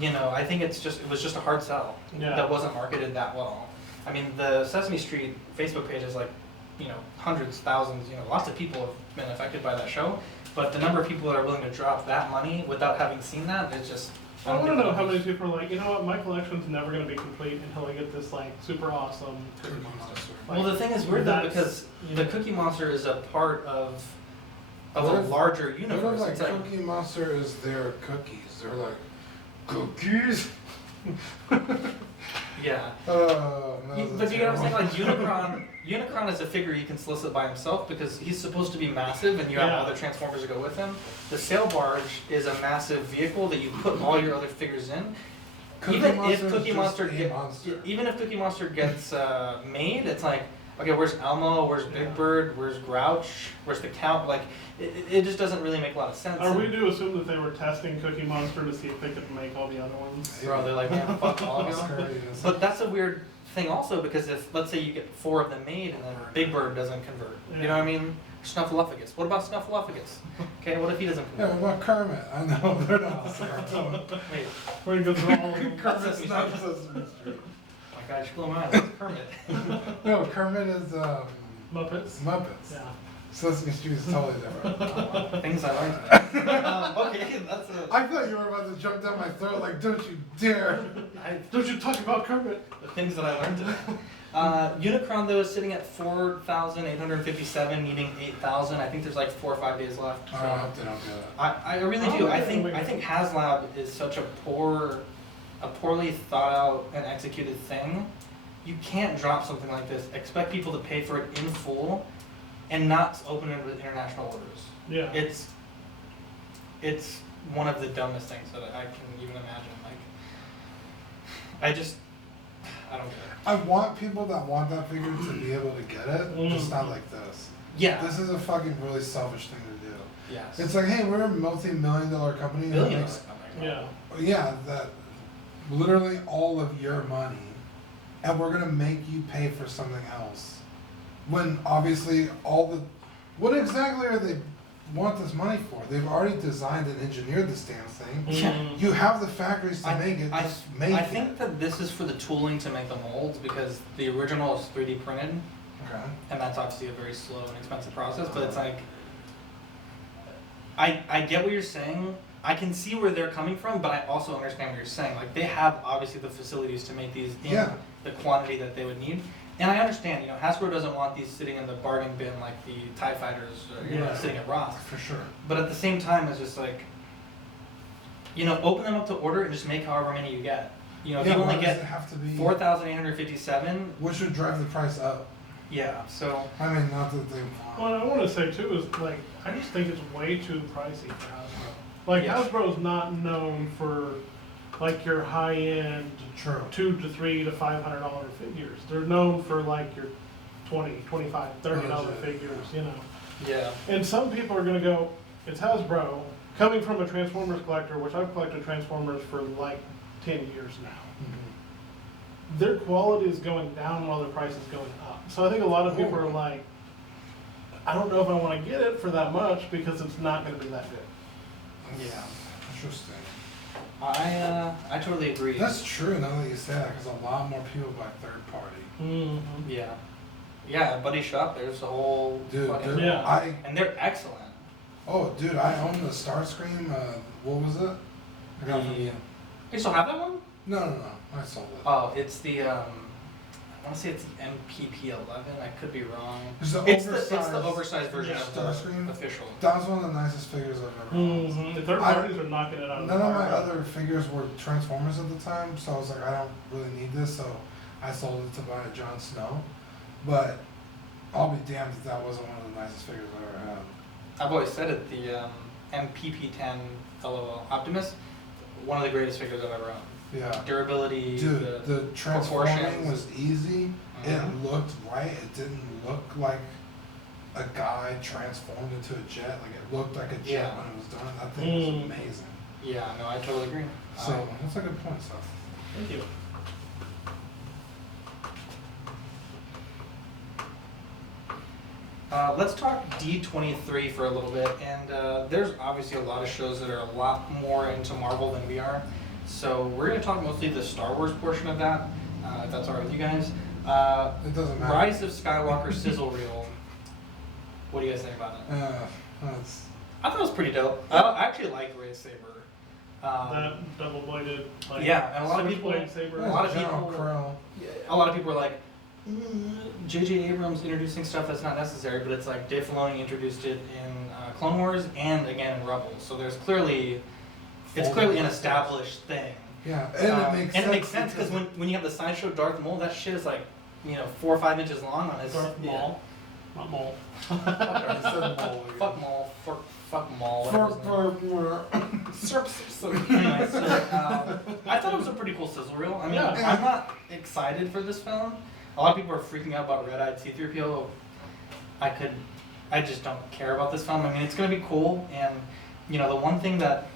you know, I think it was just a hard sell Yeah. that wasn't marketed that well. I mean, the Sesame Street Facebook page is like, you know, hundreds, thousands, you know, lots of people have been affected by that show, but the number of people that are willing to drop that money without having seen that is just... I want to know how many people are like, you know what, my collection's never going to be complete until I get this like super awesome Cookie Monster. Well, the thing is weird though, That's- because the Cookie Monster is a part of a What if- larger What universe. if, like, It's like, Cookie Monster is their cookies? They're like, cookies? yeah. No, But you gotta think like Unicron is a figure you can solicit by himself because he's supposed to be massive and you have Yeah. other Transformers to go with him. The sail barge is a massive vehicle that you put all your other figures in. Even if Cookie Monster gets made, it's like, okay, where's Elmo? Where's Big Bird? Where's Grouch? Where's the Count? Like, it just doesn't really make a lot of sense. Are we to assume that they were testing Cookie Monster to see if they could make all the other ones? Bro, they're like, man, fuck all of That's them. crazy. But that's a weird thing also because if, let's say you get 4 of them made and then Big Bird doesn't convert. You know what I mean? Snuffleupagus. What about Snuffleupagus? Okay, what if he doesn't Yeah, convert? what about Kermit? I know, they're not the same cartoon. Wait, We're going to go through all of them. Kermit's not Sesame Street. my God, you blew my mind. That's Kermit. No, Kermit is Muppets? Muppets. Yeah. Sesame Street is totally different. Things I learned. Okay, that's a... I thought you were about to jump down my throat like, don't you dare. Don't you talk about Kermit? The things that I learned today. Unicron though is sitting at 4,857, needing 8,000. I think there's like 4 or 5 days left. So I hope they don't do it. I really Oh, do. yeah, I think we- Haslab is such a poorly thought out and executed thing. You can't drop something like this, expect people to pay for it in full, and not open it with international orders. Yeah. It's one of the dumbest things that I can even imagine. Like, I don't get it. I want people that want that figure to be able to get it, just Mm. not like this. Yeah. This is a fucking really selfish thing to do. Yes. It's like, hey, we're a multi-million-dollar company that billion. makes, Yeah. yeah, that literally all of your money, and we're gonna make you pay for something else. When obviously what exactly are they want this money for? They've already designed and engineered this damn thing. Yeah. Mm. You have the factories to make it, just make I it. think that this is for the tooling to make the molds because the original is 3D printed, Okay. and that's obviously a very slow and expensive process. But it's like, I get what you're saying. I can see where they're coming from, but I also understand what you're saying. Like they have obviously the facilities to make these in Yeah. the quantity that they would need. And I understand, you know, Hasbro doesn't want these sitting in the bargain bin like the TIE Fighters, you know, Yeah. sitting at Ross. For sure. But at the same time, it's just like, you know, open them up to order and just make however many you get. You know, if Yeah, you why only does it get have to be 4,857, which would drive the price up? yeah, so, I mean, not that they want. What I want to say too is like, I just think it's way too pricey for Hasbro. Like Yeah. Hasbro's not known for like your high-end True. $200 to $300 to $500 figures. They're known for like your $20, $25, $30 Legit, figures, you know. yeah. And some people are gonna go, it's Hasbro, coming from a Transformers collector, which I've collected Transformers for like 10 years now. Mhm. Their quality is going down while their price is going up. So I think a lot of people are like, I don't know if I wanna get it for that much because it's not gonna be that good. Yeah. Interesting. I totally agree. That's true now that you say that, because a lot more people buy third party. Mm-hmm. Yeah. Yeah, Buddy Shop, there's a whole Dude, fucking, dude, Yeah. I and they're excellent. Oh, dude, I own the Starscream. What was it? I got it from you. You still have that one? No. I sold it. Oh, it's the I want to say it's the MPP-11. I could be wrong. It's the It's oversized, the oversized version Yeah. of the Starscream. official. That was one of the nicest figures I've ever owned. Mm-hmm. The third parties are knocking it out of the None of park. my other figures were Transformers at the time, so I was like, I don't really need this, so I sold it to buy a Jon Snow. But I'll be damned if that wasn't one of the nicest figures I ever had. I've always said it. The MPP-10 LOL Optimus, one of the greatest figures I've ever owned. Yeah. Durability, Dude, the transforming proportions. was easy. Mhm. It looked right. It didn't look like a guy transformed into a jet. Like it looked like a jet Yeah. when it was done. That thing was Mm. amazing. Yeah, no, I totally agree. So that's a good point, Seth. Thank you. Let's talk D23 for a little bit, and there's obviously a lot of shows that are a lot more into Marvel than we are. So we're going to talk mostly the Star Wars portion of that, if that's alright with you guys. It doesn't matter. Rise of Skywalker sizzle reel. What do you guys think about it? That's I thought it was pretty dope. I actually liked Ray's saber. That double-bladed, like, Yeah, and a lot of people- switchblade saber. a lot of General people- Krill. A lot of people are like, J.J. Abrams introducing stuff that's not necessary, but it's like Dave Filoni introduced it in Clone Wars and again in Rebels. So there's clearly, it's clearly an established thing. Yeah, and it makes sense because when you have the sideshow Darth Maul, that shit is like 4 or 5 inches long on his. Darth Maul. Not Maul. I said Maul. Fuck Maul. Fuck Maul. For Anyway, I thought it was a pretty cool sizzle reel. I mean, Yeah. I'm not excited for this film. A lot of people are freaking out about red-eyed C-3PO. I just don't care about this film. I mean, it's gonna be cool, and the one thing that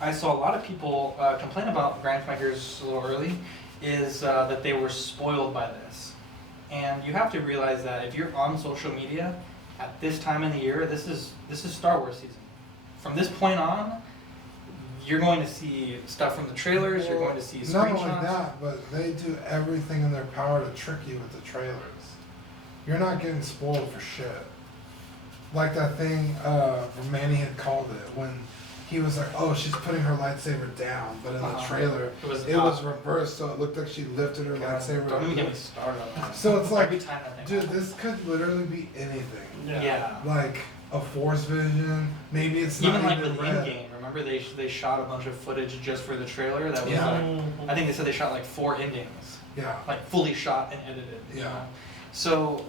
I saw a lot of people complain about Grand Smackers a little early is that they were spoiled by this. And you have to realize that if you're on social media at this time in the year, this is Star Wars season. From this point on, you're going to see stuff from the trailers. You're going to see Not screenshots. only that, but they do everything in their power to trick you with the trailers. You're not getting spoiled for shit. Like that thing Manny had called it when he was like, "Oh, she's putting her lightsaber down," but in the trailer It was reversed, so it looked like she lifted her lightsaber. Don't even get me started on that. So it's like, Every time that thing dude, happens. this could literally be anything. Yeah. Like a force vision. Maybe it's Even not like even with red. in-game, remember they shot a bunch of footage just for the trailer. That was Yeah. like, I think they said they shot like 4 endings, Yeah. like fully shot and edited. Yeah. So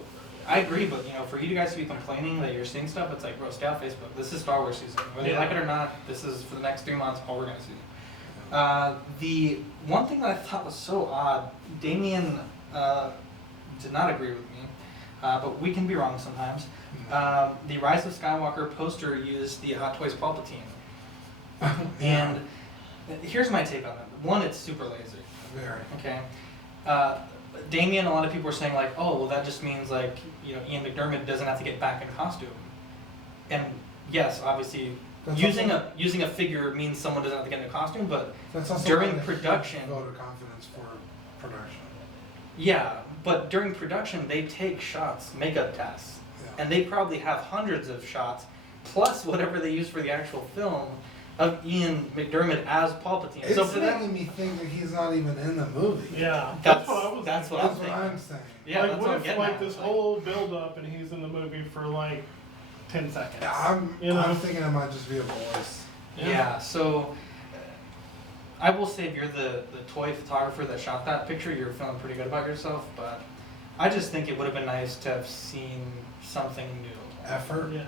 I agree, but for you guys to be complaining that you're seeing stuff, it's like, bro, stay off Facebook. This is Star Wars season. Whether you Yeah. like it or not, this is for the next 3 months all we're gonna see. The one thing that I thought was so odd, Damien did not agree with me, but we can be wrong sometimes. The Rise of Skywalker poster used the Hot Toys Palpatine. Yeah. And here's my take on it. One, it's super lazy. Very. Okay. Damien, a lot of people were saying like, oh, well, that just means like, Ian McDermott doesn't have to get back in costume. And yes, obviously, That's using a figure means someone doesn't have to get in a costume, but That's also during like a huge production- vote of confidence for production. yeah, but during production, they take shots, makeup tests, Yeah. and they probably have hundreds of shots, plus whatever they use for the actual film, of Ian McDermott as Palpatine. It's So for them, making me think that he's not even in the movie. Yeah. That's what I was that's thinking. what I'm That's what thinking. I'm saying. Yeah, like, that's what what I'm if getting like at. this It's whole build up and he's in the movie for like 10 seconds? Yeah, You know? I'm thinking it might just be a voice. Yeah, so I will say if you're the toy photographer that shot that picture, you're feeling pretty good about yourself, but I just think it would have been nice to have seen something new. Effort. Yeah.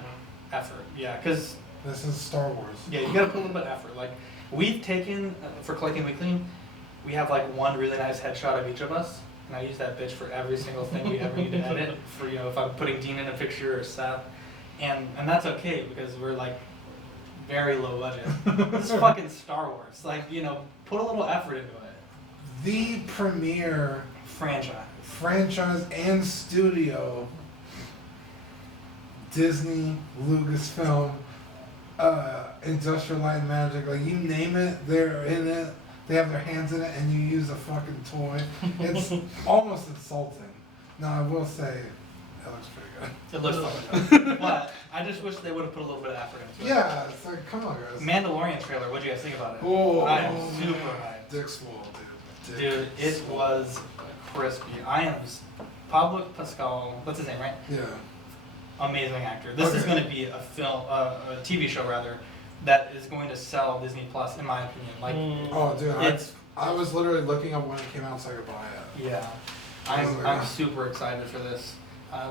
Effort, yeah, because This is Star Wars. yeah, you gotta put a little bit of effort. Like, we've taken, for Collecting Weekly, we have like one really nice headshot of each of us, and I use that bitch for every single thing we ever need to edit, for, if I'm putting Dean in a picture or Seth, and that's okay, because we're like, very low budget. This is fucking Star Wars. Like, put a little effort into it. The premier franchise and studio, Disney, Lucasfilm, Industrial Light and Magic, like you name it, they're in it. They have their hands in it, and you use a fucking toy. It's almost insulting. Now I will say, It looks pretty good. It looks fun. But I just wish they would have put a little bit of effort into it. Yeah, it's like, come on, guys. Mandalorian trailer, what'd you guys think about it? Oh, I am super hyped. Dick Swole, dude. Dude, it was crispy. Pablo Pascal, that's his name, right? Yeah. Amazing actor. This is going to be a TV show rather, that is going to sell Disney Plus, in my opinion. Like, Oh, dude, it's I was literally looking up when it came out so I could buy it. yeah. I'm super excited for this.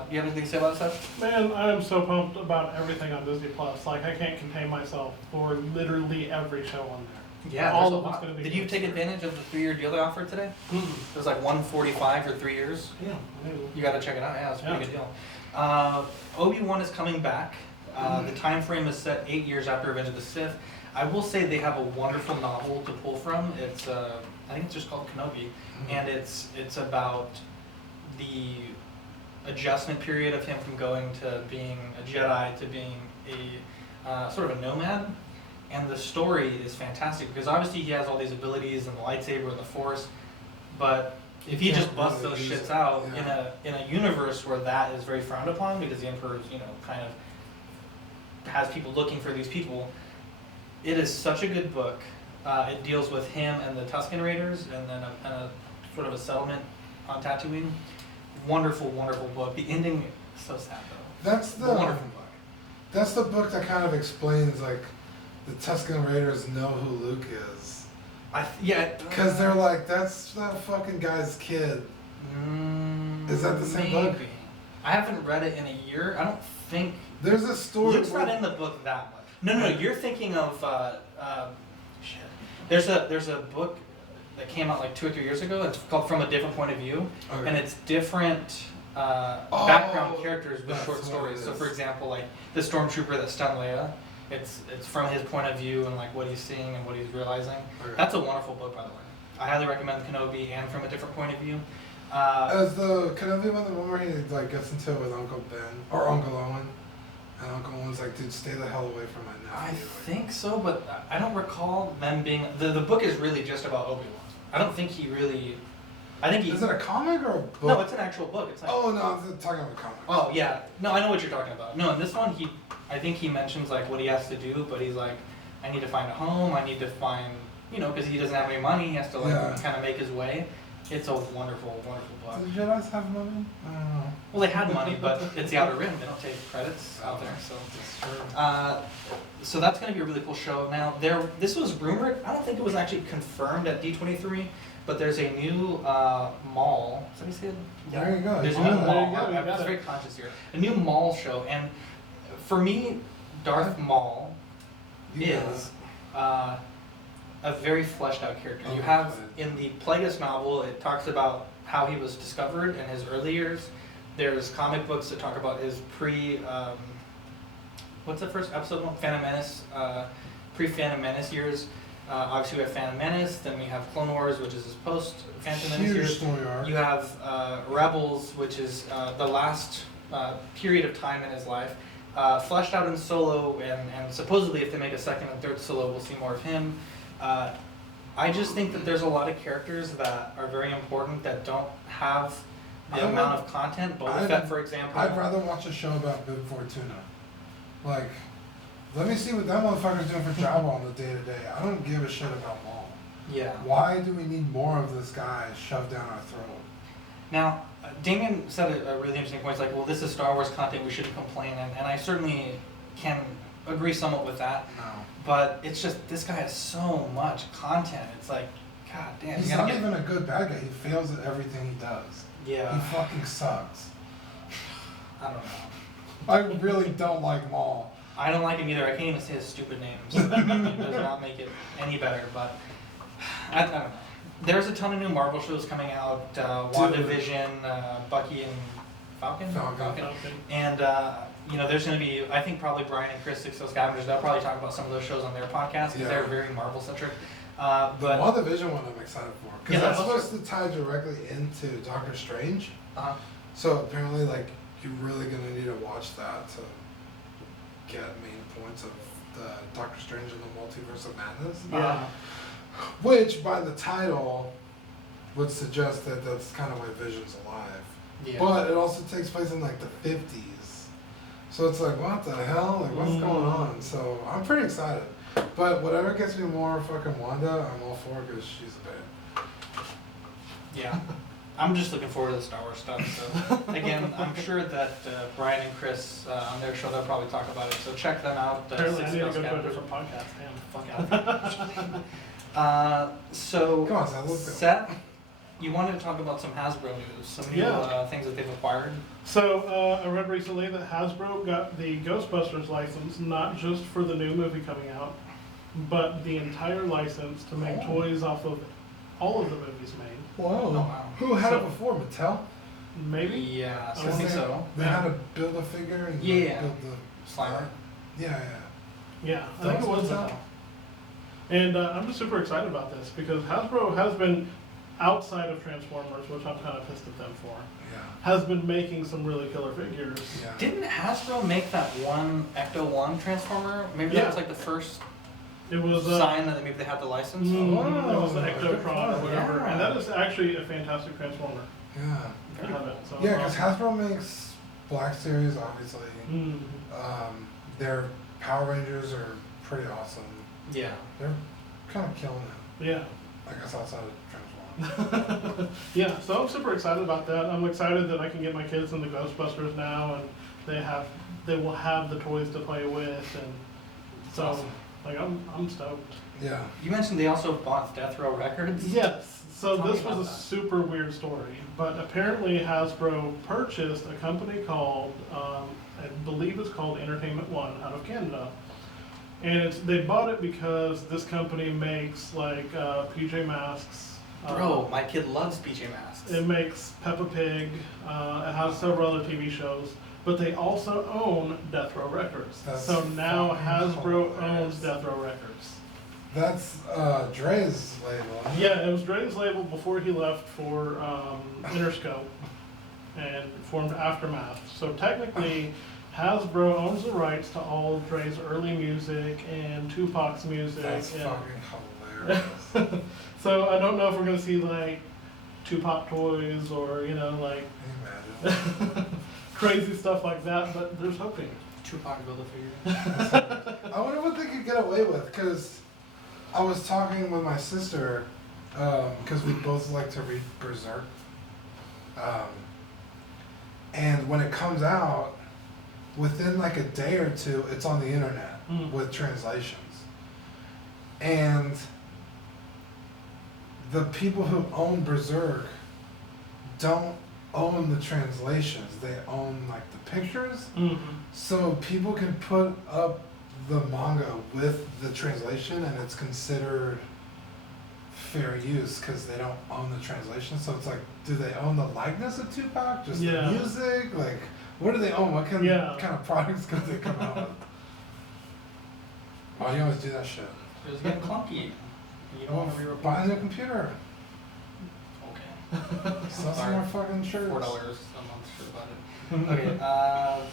You have anything to say about it, Seth? Man, I am so pumped about everything on Disney Plus. Like, I can't contain myself for literally every show on there. Yeah, all there's a of it's lot. going to be. Did you take advantage of the 3-year deal they offered today? It was like $145 for 3 years. Yeah, maybe. You got to check it out. Yeah, it's a pretty Yeah. good deal. Obi-Wan is coming back. The time frame is set 8 years after Revenge of the Sith. I will say they have a wonderful novel to pull from. It's I think it's just called Kenobi, and it's about the adjustment period of him from going to being a Jedi to being a sort of a nomad. And the story is fantastic because obviously he has all these abilities and the lightsaber and the Force, but if he just busts those shits out in a universe where that is very frowned upon because the Emperor, kind of has people looking for these people, it is such a good book. It deals with him and the Tusken Raiders and then a sort of a settlement on Tatooine. Wonderful, wonderful book. The ending is so sad though. That's the wonderful book. That's the book that kind of explains like the Tusken Raiders know who Luke is. Because they're like, that's that fucking guy's kid. Is that the same book? Maybe. I haven't read it in a year. I don't think There's a story. Luke's not in the book that much. No. You're thinking of shit. There's a book that came out like 2 or 3 years ago. It's called From a Different Point of View, and it's different background characters with short stories. So, for example, like the stormtrooper that stunned Leia, it's from his point of view and like what he's seeing and what he's realizing. Okay. That's a wonderful book, by the way. I highly recommend Kenobi and From a Different Point of View. As the Kenobi one where he like gets into it with Uncle Ben or Uncle Owen, and Uncle Owen's like, dude, stay the hell away from my nephew. I think so, but I don't recall them being. The book is really just about Obi-Wan. I don't think he really. Is it a comic or a book? No, it's an actual book. It's like, oh no, I'm talking about comics. Oh yeah, no, I know what you're talking about. No, in this one, I think he mentions like what he has to do, but he's like, I need to find a home. I need to find, because he doesn't have any money. He has to kind of make his way. It's a wonderful, wonderful book. Do the Jedi's have money? I don't know. Well, they had money, but it's the Outer Rim. They don't take credits out there, so. So that's going to be a really cool show. Now, this was rumored. I don't think it was actually confirmed at D23, but there's a new mall. Is that how you say it? Yeah. There you go. There's a new mall. I was very conscious here. A new mall show, and for me, Darth Maul is a very fleshed out character. You have in the Plagueis novel, it talks about how he was discovered in his early years. There's comic books that talk about his what's the first episode one? Phantom Menace, pre-Phantom Menace years. Obviously we have Phantom Menace, then we have Clone Wars, which is his post-Phantom Menace years. Story arc. You have Rebels, which is the last period of time in his life. Fleshed out in Solo, and supposedly if they make a second and third Solo, we'll see more of him. I just think that there's a lot of characters that are very important that don't have the amount of content. Boba Fett, for example. I'd rather watch a show about Bib Fortuna. Like, let me see what that motherfucker's doing for Jabba on the day-to-day. I don't give a shit about Maul. Yeah. Why do we need more of this guy shoved down our throat? Now, Damien said a really interesting point. It's like, well, this is Star Wars content, we shouldn't complain. And I certainly can agree somewhat with that. No. But it's just, this guy has so much content. It's like, god damn. He's not even a good bad guy. He fails at everything he does. Yeah. He fucking sucks. I don't know. I really don't like Maul. I don't like him either. I can't even say his stupid name. So it does not make it any better. But I don't know. There's a ton of new Marvel shows coming out. WandaVision, Bucky and Falcon. And there's going to be, I think probably Brian and Chris, Six Scavengers, they'll probably talk about some of those shows on their podcast because they're very Marvel centric. But the WandaVision one I'm excited for because that's supposed to tie directly into Doctor Strange. So apparently, like, you're really going to need to watch that to get main points of the Doctor Strange and the Multiverse of Madness. Yeah. Which, by the title, would suggest that that's kind of why Vision's alive. Yeah. but it also takes place in like the 50s. So it's like, what the hell? Like, what's going on? So I'm pretty excited. But whatever gets me more fucking Wanda, I'm all for because she's a babe. Yeah. I'm just looking forward to the Star Wars stuff. So again, I'm sure that Brian and Chris on their show they'll probably talk about it. So check them out. Apparently, I Six need to Girls go to a Campers. different podcast. Damn. Fuck out. So Come on, Seth, let's go. Seth, you wanted to talk about some Hasbro news, some new Yeah. things that they've acquired. So I read recently that Hasbro got the Ghostbusters license, not just for the new movie coming out, but the entire license to make toys off of all of the movies made. Whoa. Oh, wow. Who had So- it before? Mattel? Maybe? Yeah, I I think They- so. They had to build a figure and Yeah. build the Slimer. Yeah. Yeah, I That think it was was Mattel? Mattel. And I'm just super excited about this because Hasbro has been, outside of Transformers, which I'm kind of pissed at them for, Yeah. has been making some really killer figures. Yeah. Didn't Hasbro make that one Ecto-1 Transformer? Maybe Yeah. that was like the first It was sign that maybe they had the license. it Oh, was the Ectotron or good whatever, one. and that is actually a fantastic Transformer. Yeah. I have it. So Yeah, because Hasbro makes Black Series, obviously. Mm. Their Power Rangers are pretty awesome. Yeah. They're kind of killing it. Yeah. I guess outside of Transformers. Yeah, so I'm super excited about that. I'm excited that I can get my kids into Ghostbusters now, and they will have the toys to play with, and so Awesome. like I'm stoked. Yeah. You mentioned they also bought Death Row Records. Yes. So Tell me this about was a that. super weird story, but apparently Hasbro purchased a company called, I believe it's called Entertainment One out of Canada. And they bought it because this company makes like PJ Masks. Bro, my kid loves PJ Masks. It makes Peppa Pig. It has several other TV shows, but they also own Death Row Records. That's So now fucking Hasbro hilarious. owns Death Row Records. That's Dre's label. Yeah, it was Dre's label before he left for Interscope and formed Aftermath. So technically, Hasbro owns the rights to all of Dre's early music and Tupac's music. That's and fucking hilarious. so I don't know if we're gonna see like Tupac toys or like Can you imagine? crazy stuff like that. But there's hoping. Tupac Build-A-Figure. I wonder what they could get away with, because I was talking with my sister, because we both like to read Berserk. And when it comes out, within like a day or two, it's on the internet with translations. And the people who own Berserk don't own the translations, they own like the pictures. Mm-hmm. So people can put up the manga with the translation and it's considered fair use because they don't own the translation. So it's like, do they own the likeness of Tupac? Just Yeah. the music? Like, what do they own? What kind of products could they come out with? Oh, you always do that shit. It was getting clunky. You don't Well, want to be buy a new computer. Okay. Sell some Sorry. more fucking shirts. $4 a month for the budget. Okay,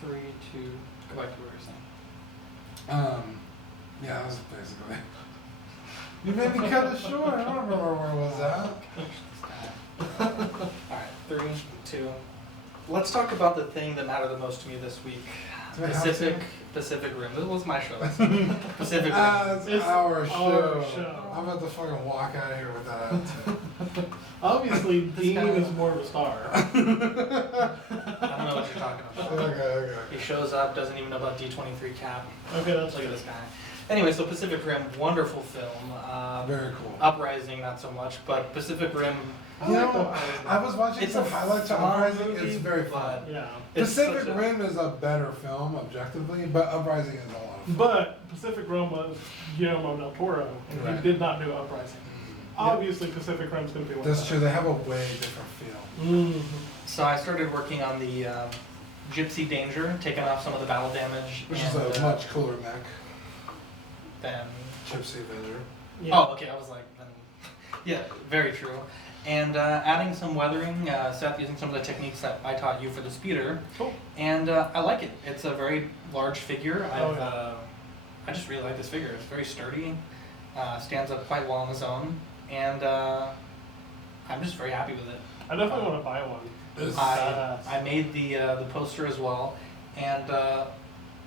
3, 2, go back to what you were saying. Yeah, that was basically. You made me cut it short. I don't remember where it was at. Alright, 3, 2. Let's talk about the thing that mattered the most to me this week. Do I have to? Pacific Rim. This was my show. Pacific Rim. It's our show. show. I'm about to fucking walk out of here with that attitude. Obviously, This Dean guy- is more of a star. I don't know what you're talking about. Okay. He shows up, doesn't even know about D23 Cap. Okay, that's Look at this guy. Anyway, so Pacific Rim, wonderful film. Very cool. Uprising, not so much, but Pacific Rim. You know, I was watching It's some a highlights of fun Uprising. movie, It's very fun. but Yeah. it's Pacific such a- Rim is a better film, objectively, but Uprising is a lot of fun. But Pacific Rim was Guillermo del Toro, and Right. he did not do Uprising. Obviously, Pacific Rim's going to be one That's of true. They have a way different feel. Mm-hmm. So I started working on the Gypsy Danger, taking off some of the battle damage. Which and, is a much cooler mech. than Gypsy Avenger. Yeah. Oh, okay. I was like, yeah, very true. And adding some weathering, Seth using some of the techniques that I taught you for the speeder. Cool. And I like it. It's a very large figure. Oh, yeah. I just really like this figure. It's very sturdy, stands up quite well on his own, and I I'm just very happy with it. I definitely want to buy one. It's I made the poster as well, and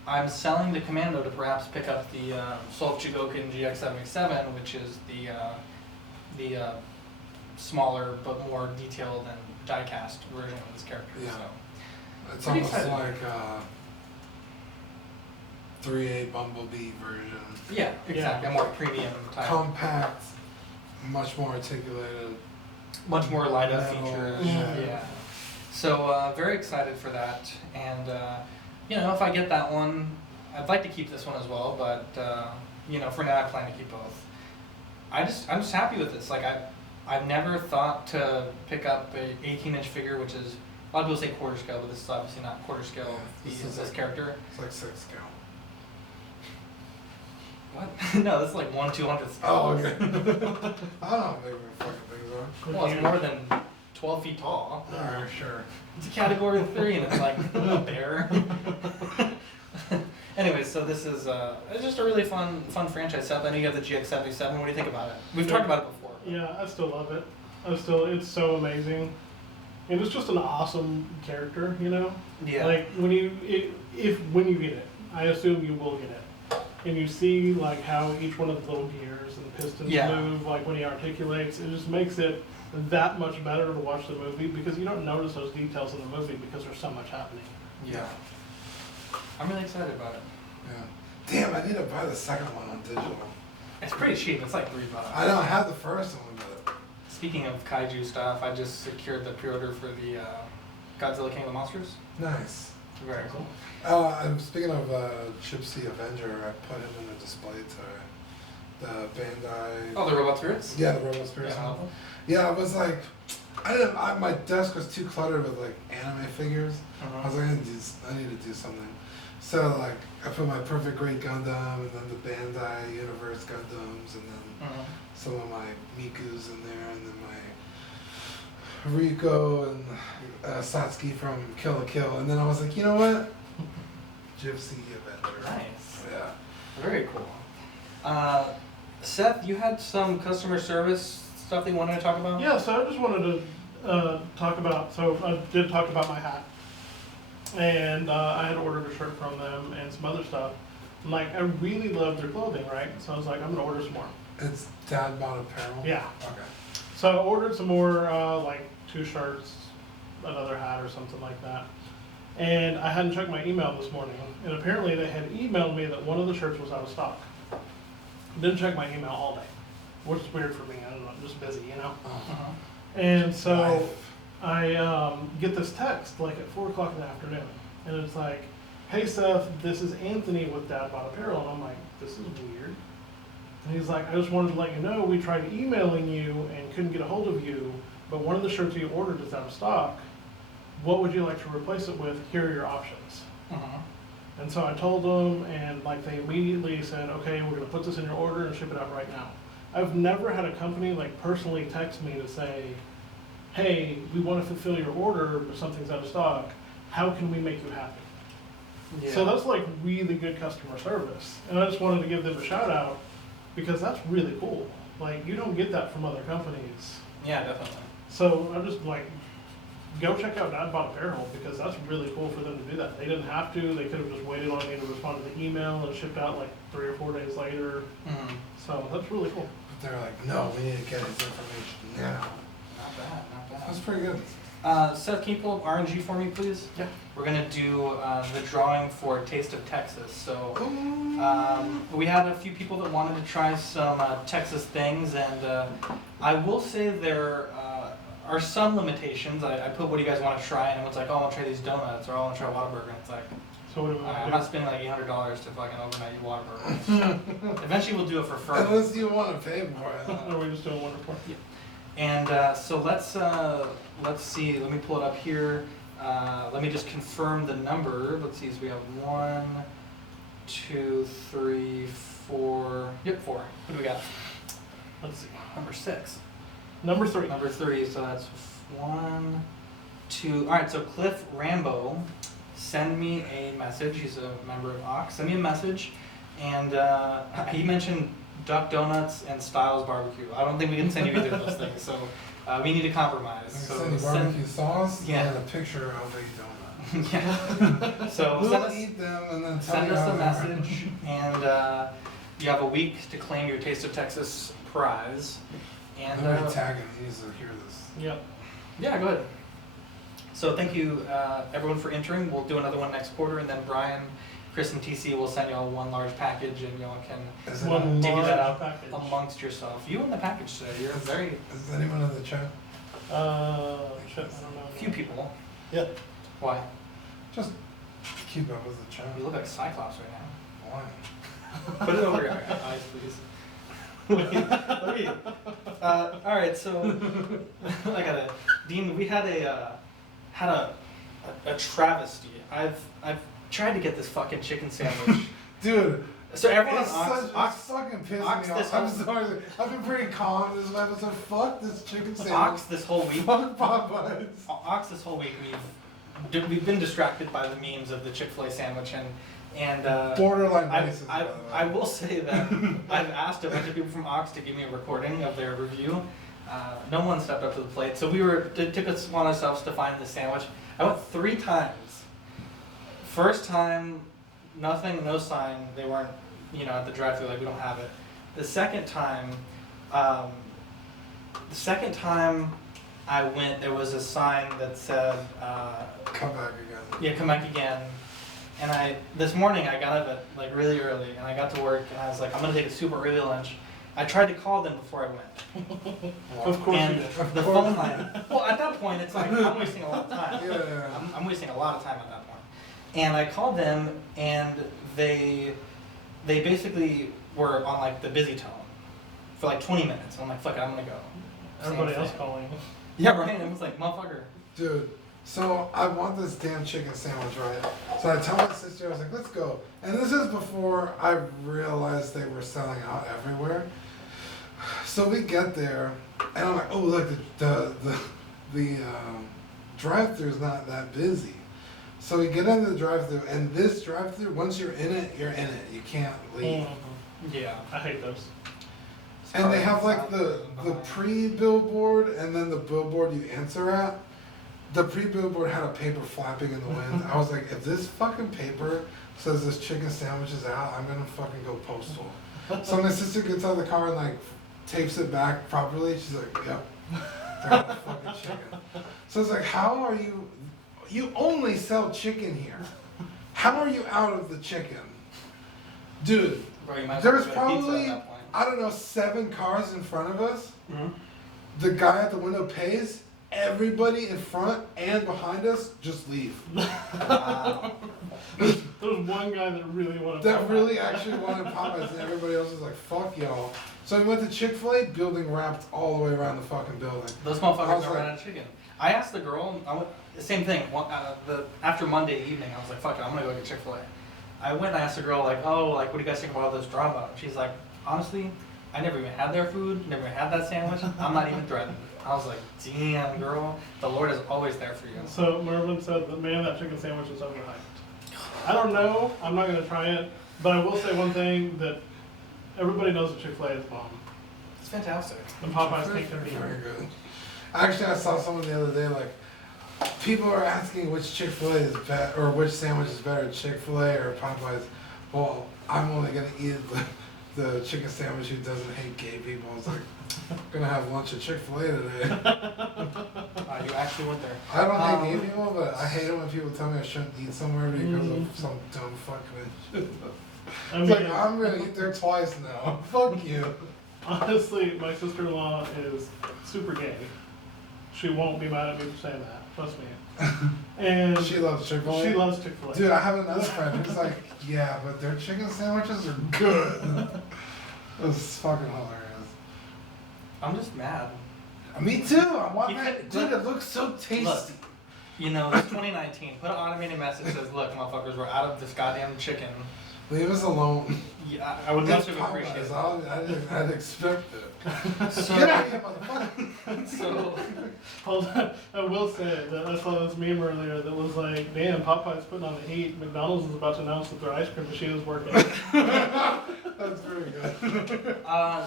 I'm selling the Commando to perhaps pick up the Solve Chigokin GX77, which is the smaller but more detailed and die-cast version of this character. Yeah. So. It's Pretty almost excited. like a 3A Bumblebee version. Yeah, exactly. A more premium type. Compact, much more articulated. Much more light up Metal, features. yeah. So very excited for that, and you know, if I get that one, I'd like to keep this one as well. But you know, for now, I plan to keep both. I'm just happy with this. Like I've never thought to pick up a 18-inch figure, which is a lot of people say quarter scale, but this is obviously not quarter scale. Yeah, This character. It's like 6 scale. What? No, this is like 1/200th scale. Oh, okay. I don't know how big fucking things are. Well, it's more than 12 feet tall. Alright, sure. It's a category 3 and it's like a bear. Anyway, so this is it's just a really fun franchise. Seth, I know you have the GX77. What do you think about it? We've talked about it before. Yeah, I still love it. It's so amazing. And it's just an awesome character, you know? Yeah. Like, when you get it, I assume you will get it. And you see, like, how each one of the little gears and pistons Yeah. move, like, when he articulates, it just makes it that much better to watch the movie because you don't notice those details in the movie because there's so much happening. Yeah. I'm really excited about it. Yeah. Damn, I need to buy the second one on digital. It's pretty cheap. It's like $3. I don't have the first one, but Speaking of kaiju stuff, I just secured the pre-order for the Godzilla King of the Monsters. nice. Very cool. I'm speaking of Gypsy Avenger. I put him in the display today. The Bandai. Oh, the Robot Spirits? Yeah, the Robot Spirits. Yeah. Yeah, I was like, my desk was too cluttered with like anime figures. I was like, I need to do something. So like, I put my Perfect Great Gundam, and then the Bandai Universe Gundams, and then some of my Mikus in there, and then my Riko and Satsuki from Kill la Kill. And then I was like, you know what? Gypsy Avenger. Nice. Yeah. Very cool. Seth, you had some customer service stuff that you wanted to talk about? Yeah, so I just wanted to talk about, so I did talk about my hat. And I had ordered a shirt from them and some other stuff. And like, I really love their clothing, right? So I was like, I'm gonna order some more. It's Dad Bought Apparel? Yeah. Okay. So I ordered some more, like 2 shirts, another hat or something like that. And I hadn't checked my email this morning. And apparently they had emailed me that one of the shirts was out of stock. Didn't check my email all day, which is weird for me. I don't know, I'm just busy, you know? Uh-huh. And so Life. I get this text like at 4 o'clock in the afternoon, and it's like, "Hey Seth, this is Anthony with Dad Bought Apparel," and I'm like, "This is weird." And he's like, "I just wanted to let you know we tried emailing you and couldn't get a hold of you, but one of the shirts you ordered is out of stock. What would you like to replace it with? Here are your options." And so I told them, and like they immediately said, "Okay, we're gonna put this in your order and ship it out right now." I've never had a company like personally text me to say, "Hey, we want to fulfill your order, but something's out of stock. How can we make you happy?" Yeah. So that's like really good customer service. And I just wanted to give them a shout out because that's really cool. Like, you don't get that from other companies. Yeah, definitely. So I just like, go check out Dad Bought Apparel because that's really cool for them to do that. They didn't have to. They could have just waited on me to respond to the email and shipped out like 3 or 4 days later. So that's really cool. But they're like, no, we need to get his information now. Not bad, not bad. That's pretty good. Seth, can you pull up RNG for me, please? Yeah. We're gonna do the drawing for Taste of Texas. So we had a few people that wanted to try some Texas things, and I will say there are some limitations. I put what do you guys want to try, and everyone's like, oh, I want to try these donuts, or I want to try Whataburger, and it's like, So what do we I'm want not to spending like $800 to fucking overnight you Whataburger. Eventually we'll do it for free. Unless you want to pay for do? it. Or are we just doing one report? And so let's see. Let me pull it up here. Let me just confirm the number. Let's see. So we have 1, 2, 3, 4. Yep, 4. What do we got? Let's see. Number 6. Number 3. Number 3. So that's 1, 2. All right. So Cliff Rambo, send me a message. He's a member of Ox. Send me a message, and he mentioned Duck Donuts and Styles Barbecue. I don't think we can send you either of those things. So We need to compromise. I'm So send you barbecue sauce Yeah. and a picture of a donut. yeah. So We'll eat them and then tell send you us how a they are. message, and you have a week to claim your Taste of Texas prize. And I'm gonna tag him. He needs to hear this. Yep. yeah, go ahead. So thank you everyone for entering. We'll do another one next quarter, and then Brian, Chris, and TC will send y'all one large package, and y'all can Is, it One divvy that large out package. amongst yourself. You and the package today. You're very is anyone in the chat? Shit, I don't know. few people. Yeah. Why? Just keep up with the chat. You look like Cyclops right now. Why? Put it over your eyes, please. Let me. All right, so I got it. Dean, we had a travesty. I've tried to get this fucking chicken sandwich. Dude, So everyone it's, on it's Ox, fucking pissing Ox me this off. I'm whole- sorry. I've been pretty calm this episode. Fuck this chicken sandwich. Ox this whole week. Fuck Popeyes. Ox this whole week we've been distracted by the memes of the Chick-fil-A sandwich and Borderline I, racist. I, by the way. I will say that I've asked a bunch of people from Ox to give me a recording of their review. No one stepped up to the plate, so it took us on ourselves to find the sandwich. I went 3 times. First time, nothing, no sign. They weren't, at the drive-thru, like we don't have it. The second time I went, there was a sign that said, Come back again. yeah, come back again. And this morning I got up at like really early and I got to work and I was like, I'm gonna take a super early lunch. I tried to call them before I went. Of course And you did. the phone line, well at that point it's like, I'm wasting a lot of time. Yeah. I'm wasting a lot of time at that point. And I called them and they basically were on like the busy tone for like 20 minutes. I'm like, fuck it, I'm gonna go. Everybody Same else thing. calling. Yeah, right. And I was like, motherfucker. Dude, so I want this damn chicken sandwich, right? So I tell my sister, I was like, let's go. And this is before I realized they were selling out everywhere. So we get there, and I'm like, oh, look, the drive-thru is not that busy. So we get into the drive-thru, and this drive-thru, once you're in it, you're in it. You can't leave. Yeah. I hate those. And they have like the pre-billboard and then the billboard you answer at. The pre-billboard had a paper flapping in the wind. I was like, if this fucking paper says this chicken sandwich is out, I'm gonna fucking go postal. So my sister gets out of the car and like tapes it back properly. She's like, yep, they're out of fucking chicken. So it's like, how are you? You only sell chicken here. How are you out of the chicken? Dude, Bro, you might as there's well go to pizza probably, at that point. I don't know, 7 cars in front of us. Mm-hmm. The guy at the window pays. Everybody in front and behind us just leave. Wow. There's one guy that really wanted That Popeyes. really actually wanted Popeyes, and everybody else was like, "Fuck y'all." So we went to Chick-fil-A, building wrapped all the way around the fucking building. Those I was motherfuckers are like- out of chicken. I asked the girl, the same thing, after Monday evening, I was like, fuck it, I'm gonna go get Chick-fil-A. I went and I asked the girl, like, oh, like, what do you guys think about all this drama? She's like, honestly, I never even had their food, never even had that sandwich, I'm not even threatened. I was like, damn, girl, the Lord is always there for you. So Mervin said that, man, that chicken sandwich is overhyped. I don't know. I'm not going to try it. But I will say one thing, that everybody knows that Chick-fil-A is bomb. It's fantastic. And Popeyes Very, can't compete. very good. Actually, I saw someone the other day, like, people are asking which Chick-fil-A is better, or which sandwich is better, Chick-fil-A or Popeyes. Well, I'm only gonna eat the chicken sandwich who doesn't hate gay people. It's like, I'm gonna have lunch at Chick-fil-A today. You actually went there. I don't hate gay people, but I hate it when people tell me I shouldn't eat somewhere because of some dumb fucking shit. I It's mean, like, I'm gonna eat there twice now. Fuck you. honestly, my sister-in-law is super gay. She won't be mad at me for saying that. Trust me. And She loves Chick-fil-A. she loves Chick-fil-A. Dude, I have another friend who's like, yeah, but their chicken sandwiches are good. It was fucking hilarious. I'm just mad. Me too. I want You that. could- Dude, it looks so tasty. Look, it's 2019. Put an automated message that says, look, motherfuckers, we're out of this goddamn chicken. Leave us alone. Yeah, I would love It's to have appreciated Popeyes. that. I'd expect it. So, Get out of here, motherfucker. so Hold on. I will say that I saw this meme earlier that was like, damn, Popeye's putting on the heat. McDonald's is about to announce that their ice cream machine is working. That's very good.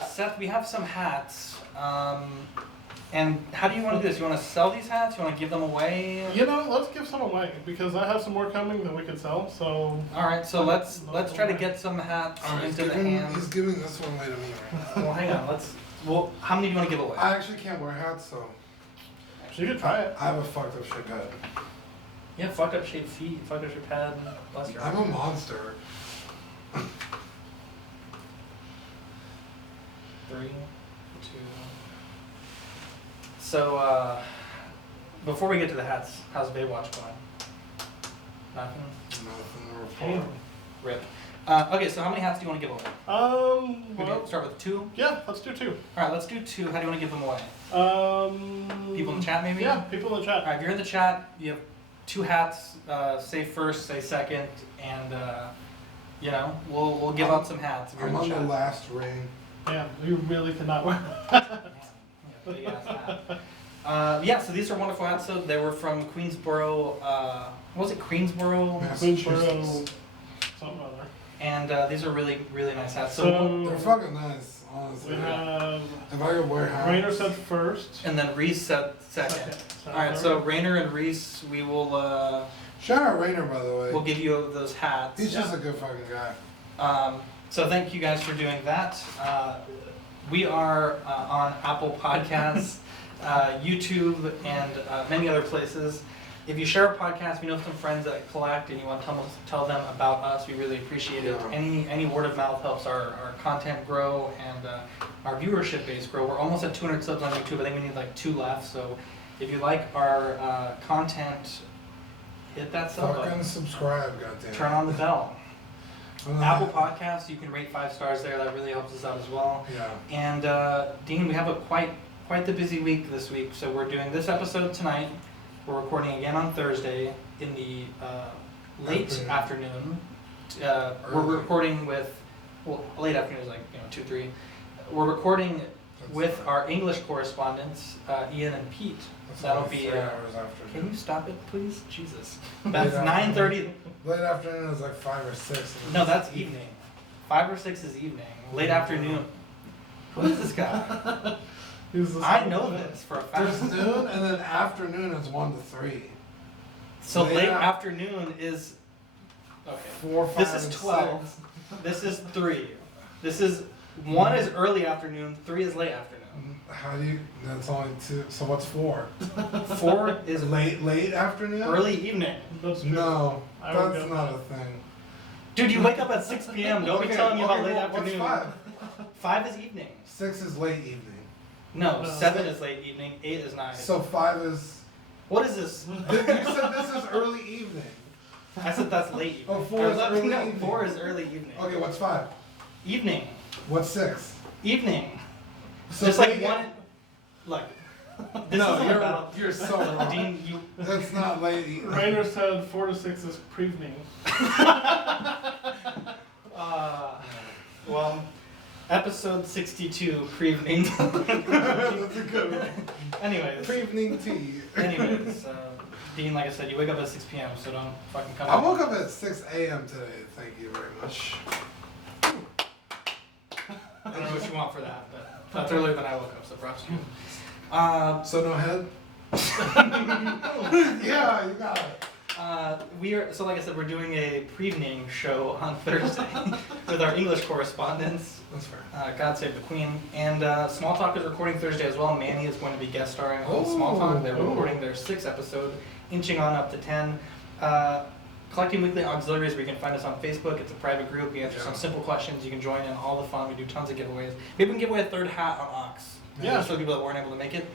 Seth, we have some hats, And how do you want to do this? You want to sell these hats? You want to give them away? You know, let's give some away because I have some more coming that we could sell. So. All right, so let's try to get some hats into the hands. He's giving this one away to me right now. Well, hang on. Well, how many do you want to give away? I actually can't wear hats, so. You could try it. I have a fucked up shaped head. Yeah, fucked up shaped feet, fucked up shaped head. Bless your I'm heart. a monster. 3, 2. So, before we get to the hats, how's Baywatch going? Nothing? Nothing to Hey. report. Rip. Okay, so how many hats do you want to give away? We Well, can start with 2. yeah, let's do 2. All right, let's do 2. How do you want to give them away? People in the chat, maybe? Yeah, people in the chat. All right, if you're in the chat, you have 2 hats. Say first, say second, and you know, we'll give out some hats. If you're I'm in on the the chat. last ring. Yeah, you really cannot wear. Big ass hat. Yeah, so these are wonderful hats. So they were from Queensboro. What was it? Queensboro. Queensboro, something or other. And these are really, really nice hats. So, They're fucking nice, honestly. We have If I could wear hats. Rainer said first. and then Reese said second. All right, so Rainer and Reese, we will Shout out Rainer, by the way. we'll give you those hats. He's just a good fucking guy. So thank you guys for doing that. We are on Apple Podcasts, YouTube, and many other places. If you share a podcast, we know some friends that collect, and you want to tell them about us, we really appreciate it. Yeah. Any word of mouth helps our content grow and our viewership base grow. We're almost at 200 subs on YouTube. I think we need like 2 left. So if you like our content, hit that sub Fucking button. subscribe, goddamn. Turn on the bell. I'm not- Apple Podcasts, you can rate 5 stars there. That really helps us out as well. Yeah. And Dean, we have a quite the busy week this week. So we're doing this episode tonight. We're recording again on Thursday in the late afternoon. We're Early. recording with, well, late afternoon is like 2, 3. We're recording with our English correspondents, Ian and Pete. That's That'll only be. 3 hours after. Can you stop it, please? Jesus. Late That's afternoon. 9:30. Late afternoon is like 5 or 6. No, that's evening. 5 or 6 is evening. Late afternoon. Who is this guy? I know this for a There's fact. noon, and then afternoon is 1 to 3. So Late late af- afternoon is. Okay. 4, 5, This is and 12. 6. This is 3. This is 1 is early afternoon. 3 is late afternoon. How do you? That's only 2. So what's 4? 4 is Late afternoon. early evening. That's true. No, I woke that's up- not a thing. Dude, you wake up at 6 p.m. Don't be telling me about late well, afternoon. What's 5 is evening. 5? 6 is late evening. No, No. 7 is late evening. 8 is 9. So 5 is. What is this? You said this is early evening. I said that's late evening. Oh, 4 is Or, early no, evening. 4 is early evening. Okay, what's 5? Evening. What's 6? Evening. So Just like late- one. Look. This No, isn't about. you're so wrong. Dean, you. That's not late evening. Rainer said 4 to 6 is Prevening. Well, episode 62, Prevening. That's a good one. Anyways. Evening tea. Anyways, Dean, like I said, you wake up at 6 p.m., so don't fucking come I woke up at 6 a.m. today. Thank you very much. I don't know what you want for that, but that's earlier than I woke up, so props to you. So no head? Yeah, you got it. So like I said, we're doing a Prevening show on Thursday with our English correspondents. That's fair. God Save the Queen. And Small Talk is recording Thursday as well. Manny is going to be guest starring on Small Talk. They're Oh. recording their 6th episode, inching on up to 10. Collecting Weekly Auxiliaries, where you can find us on Facebook. It's a private group. We answer some simple questions. You can join in all the fun. We do tons of giveaways. Maybe we can give away a 3rd hat on Ox. Yeah. For the people that weren't able to make it.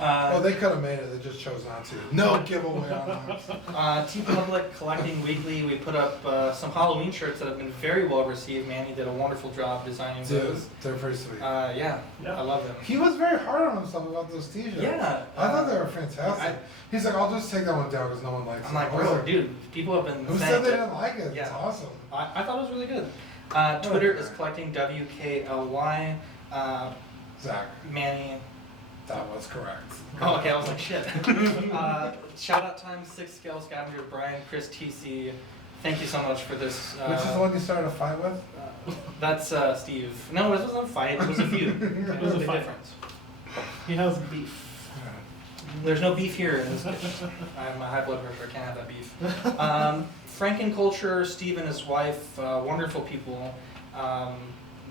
Oh, they could have made it. They just chose not to. No giveaway on us. T-Public Collecting Weekly, we put up some Halloween shirts that have been very well received. Manny did a wonderful job designing Dude, those. they're pretty sweet. Yeah, Yeah. I love them. He was very hard on himself about those t-shirts. Yeah. I thought they were fantastic. He's like, I'll just take that one down because no one likes I'm it. like, I was bro, dude, people have been Who saying said they it. didn't like it? It's Yeah. awesome. I thought it was really good. Twitter is collecting WKLY. Zach, Manny. that was correct. Oh, okay, I was like, shit. Shout out time, 6 Scale Scavenger, Brian, Chris TC. Thank you so much for this. Which is the one you started a fight with? That's Steve. No, it wasn't a fight, it was a feud. It was a big fight. difference. He has beef. There's no beef here in this kitchen. I have my high blood pressure. I can't have that beef. Frankenculture, Steve and his wife, wonderful people.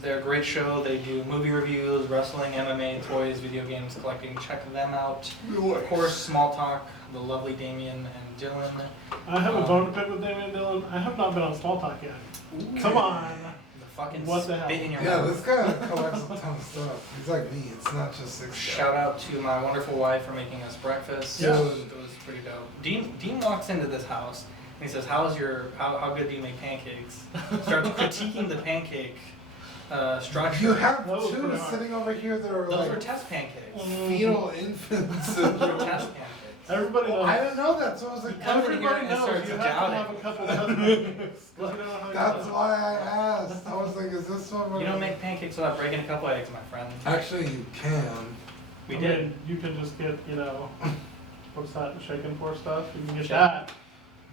They're a great show. They do movie reviews, wrestling, MMA, toys, video games, collecting. Check them out. Of course, Small Talk, the lovely Damien and Dylan. I have a bone to pick with Damien and Dylan. I have not been on Small Talk yet. Come on. The fucking What the hell? spit in your Yeah, mouth. this guy collects a ton of stuff. He's like me. It's not just 6 Shout out to my wonderful wife for making us breakfast. Yeah. It was pretty dope. Dean walks into this house and he says, how good do you make pancakes? Starts critiquing the pancake structure. You have That was two pretty hard. sitting over here that are Those like were test pancakes. fetal infants. Those were test pancakes. Everybody knows. I didn't know that, so I was like, Come over Everybody here and knows start you have to doubting. have a couple pancakes. You know how that's you why I asked. I was like, is this one? You don't make pancakes without breaking a couple eggs, my friend. Actually, you can. We I did. mean, you can just get, what's that, shake and pour stuff? You can get Shake. that.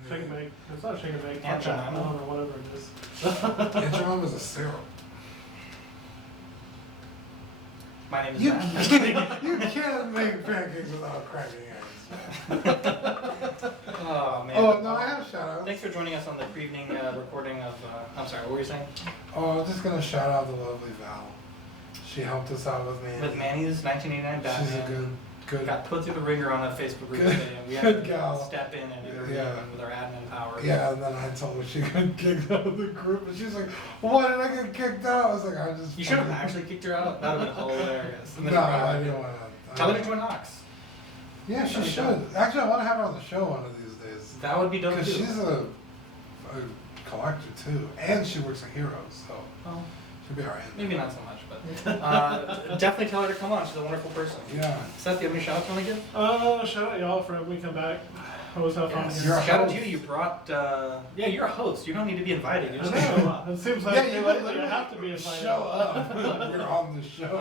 Shake and bake. It's not shake and bake. Aunt Fuck that. I Jemima. don't know, whatever it is. Aunt Jemima is a syrup. My name is You, Matt. you can't make pancakes without cracking eggs. Oh, man. Oh, no, I have shout outs. Thanks for joining us on the Prevening recording of, I'm sorry, what were you saying? Oh, I'm just going to shout out the lovely Val. She helped us out with Manny. With Manny's 1989 Batman. She's a good. Got put through the ringer on a Facebook group Good- today, and we had good to gal. step in and intervene Yeah. with our admin power. Yeah, and then I told her she got kicked out of the group, and she's like, "Why did I get kicked out?" I was like, "I just." You should have actually kicked her out. That would have been hilarious. And No, then I didn't want to. Tell her to join Ox. Yeah, she should. Actually, I want to have her on the show one of these days. That would be dope Because too. she's a collector too, and she works at Heroes, so Well, she'll be alright. maybe not so much, but definitely tell her to come on. She's a wonderful person. Yeah. Seth, do you have any shout-outs you want to give? Shout out y'all for having me come back. I always have fun Yes. here. You're a Shout out to host. you. You brought. Yeah, you're a host. You don't need to be invited. You I just know. show up. It seems like Yeah, you lately I have to be invited. show up. You're on the show.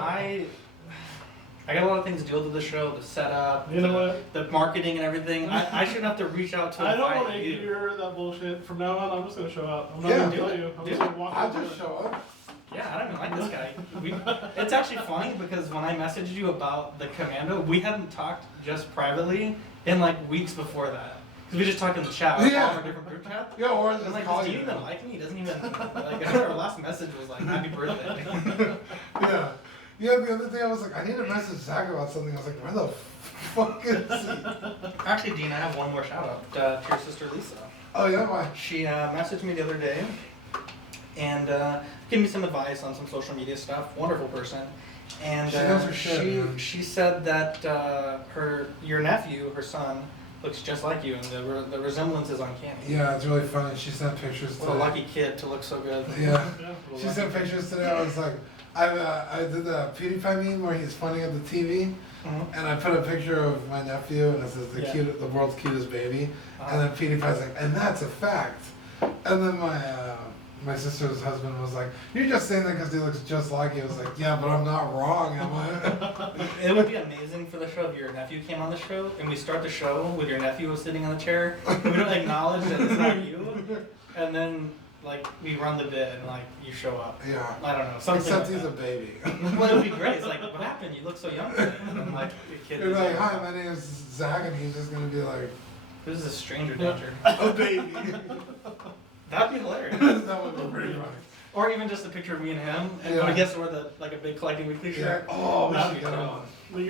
I got a lot of things to deal with the show, the setup, You know what? the marketing and everything. I shouldn't have to reach out to I don't want invite to you. hear that bullshit. From now on, I'm just going to show up. I'm not Yeah, going to do tell it. you. I'm Do just it. going to walk I'll over just it. show up. Yeah, I don't even like this guy. It's actually funny because when I messaged you about the commando, we hadn't talked just privately in like weeks before that. Because we just talked in the chat, like, Yeah. all our different group chats. Yeah, or I'm just like, call does he you. even like me? He doesn't even, like, our last message was like, happy birthday. Yeah. Yeah, the other day I was like, I need to message Zach about something. I was like, where the fuck is he? Actually, Dean, I have one more shout out to your sister Lisa. Oh, yeah, why? She messaged me the other day and gave me some advice on some social media stuff. Wonderful person. And She knows her shit, man. she said that your nephew, her son, looks just like you, and the resemblance is uncanny. Yeah, it's really funny. She sent pictures What a today. lucky kid to look so good. Yeah. Yeah. What a She lucky sent kid. pictures today. I was like, I did the PewDiePie meme where he's funny at the TV, Mhm. and I put a picture of my nephew, and it says Yeah. the world's cutest baby, Uh-huh. and then PewDiePie's like, and that's a fact. And then my sister's husband was like, you're just saying that because he looks just like you. I was like, yeah, but I'm not wrong, am I? It would be amazing for the show if your nephew came on the show and we start the show with your nephew sitting on the chair. And we don't acknowledge that it's not you, and then like we run the bit and like you show up. Yeah. I don't know. Something Except like he's a that. baby. Well, it would be great. It's like, what happened? You look so young today. And I'm like, the kid. You're is like, young. hi, my name is Zach, and he's just gonna be like, This is a stranger danger. a baby. That'd be hilarious. That would be pretty funny. Or even just a picture of me and him, and Yeah. I guess we're like a big collecting weekly Yeah. shirt. Oh, we That'd should be get him cool. on. Well,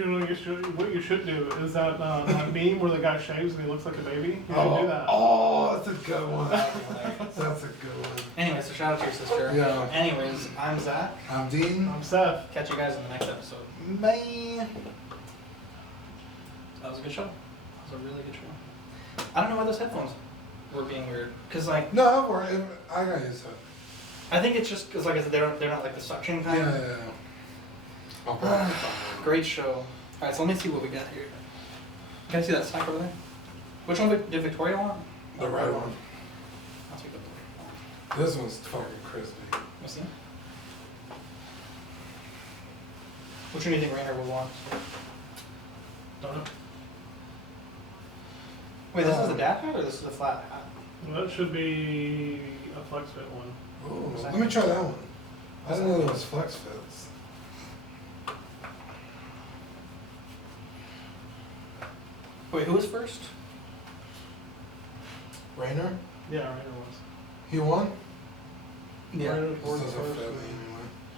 what you should do is that meme where the guy shaves and he looks like a baby. You should Oh, do that. oh, that's a good one. That'd be hilarious. That's a good one. Anyway, so shout out to your sister. Yeah. Anyways, I'm Zach. I'm Dean. I'm Seth. Catch you guys in the next episode. Bye. That was a good show. That was a really good show. I don't know why those headphones were being weird. Cause like, No, don't worry. I got used to it. I think it's just cause like I said, they're not like the suction Yeah, kind. yeah, yeah. Okay. Great show. Alright, so let me see what we got here. Can I see that stack over there? Which one did Victoria want? The right one. I'll take that. This one's fucking crispy. Let's see. Which one do you think Rainer will want? Don't know. Wait, this is a dad hat or this is a flat hat? Well, that should be a flex fit one. Ooh, let me try that one. I didn't know there was flex fits. Wait, who was first? Rainer? Yeah, Rainer was. He won? Yeah. Rainer This was doesn't first. fit me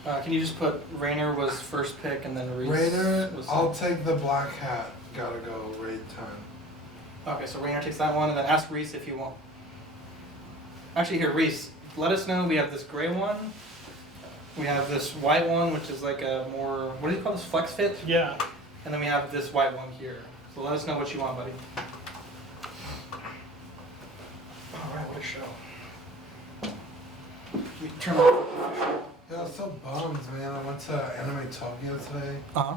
anyway. Can you just put Rainer was first pick and then Reese Rainer, was I'll second? take the black hat. Gotta go, raid time. Okay, so Rainer takes that one, and then ask Reese if you want. Actually, here, Reese, let us know. We have this gray one. We have this white one, which is like a more, what do you call this, flex fit? Yeah. And then we have this white one here. So let us know what you want, buddy. Alright, what a show. We turn off. Yeah, I was so bummed, man. I went to Anime Tokyo today. Uh-huh.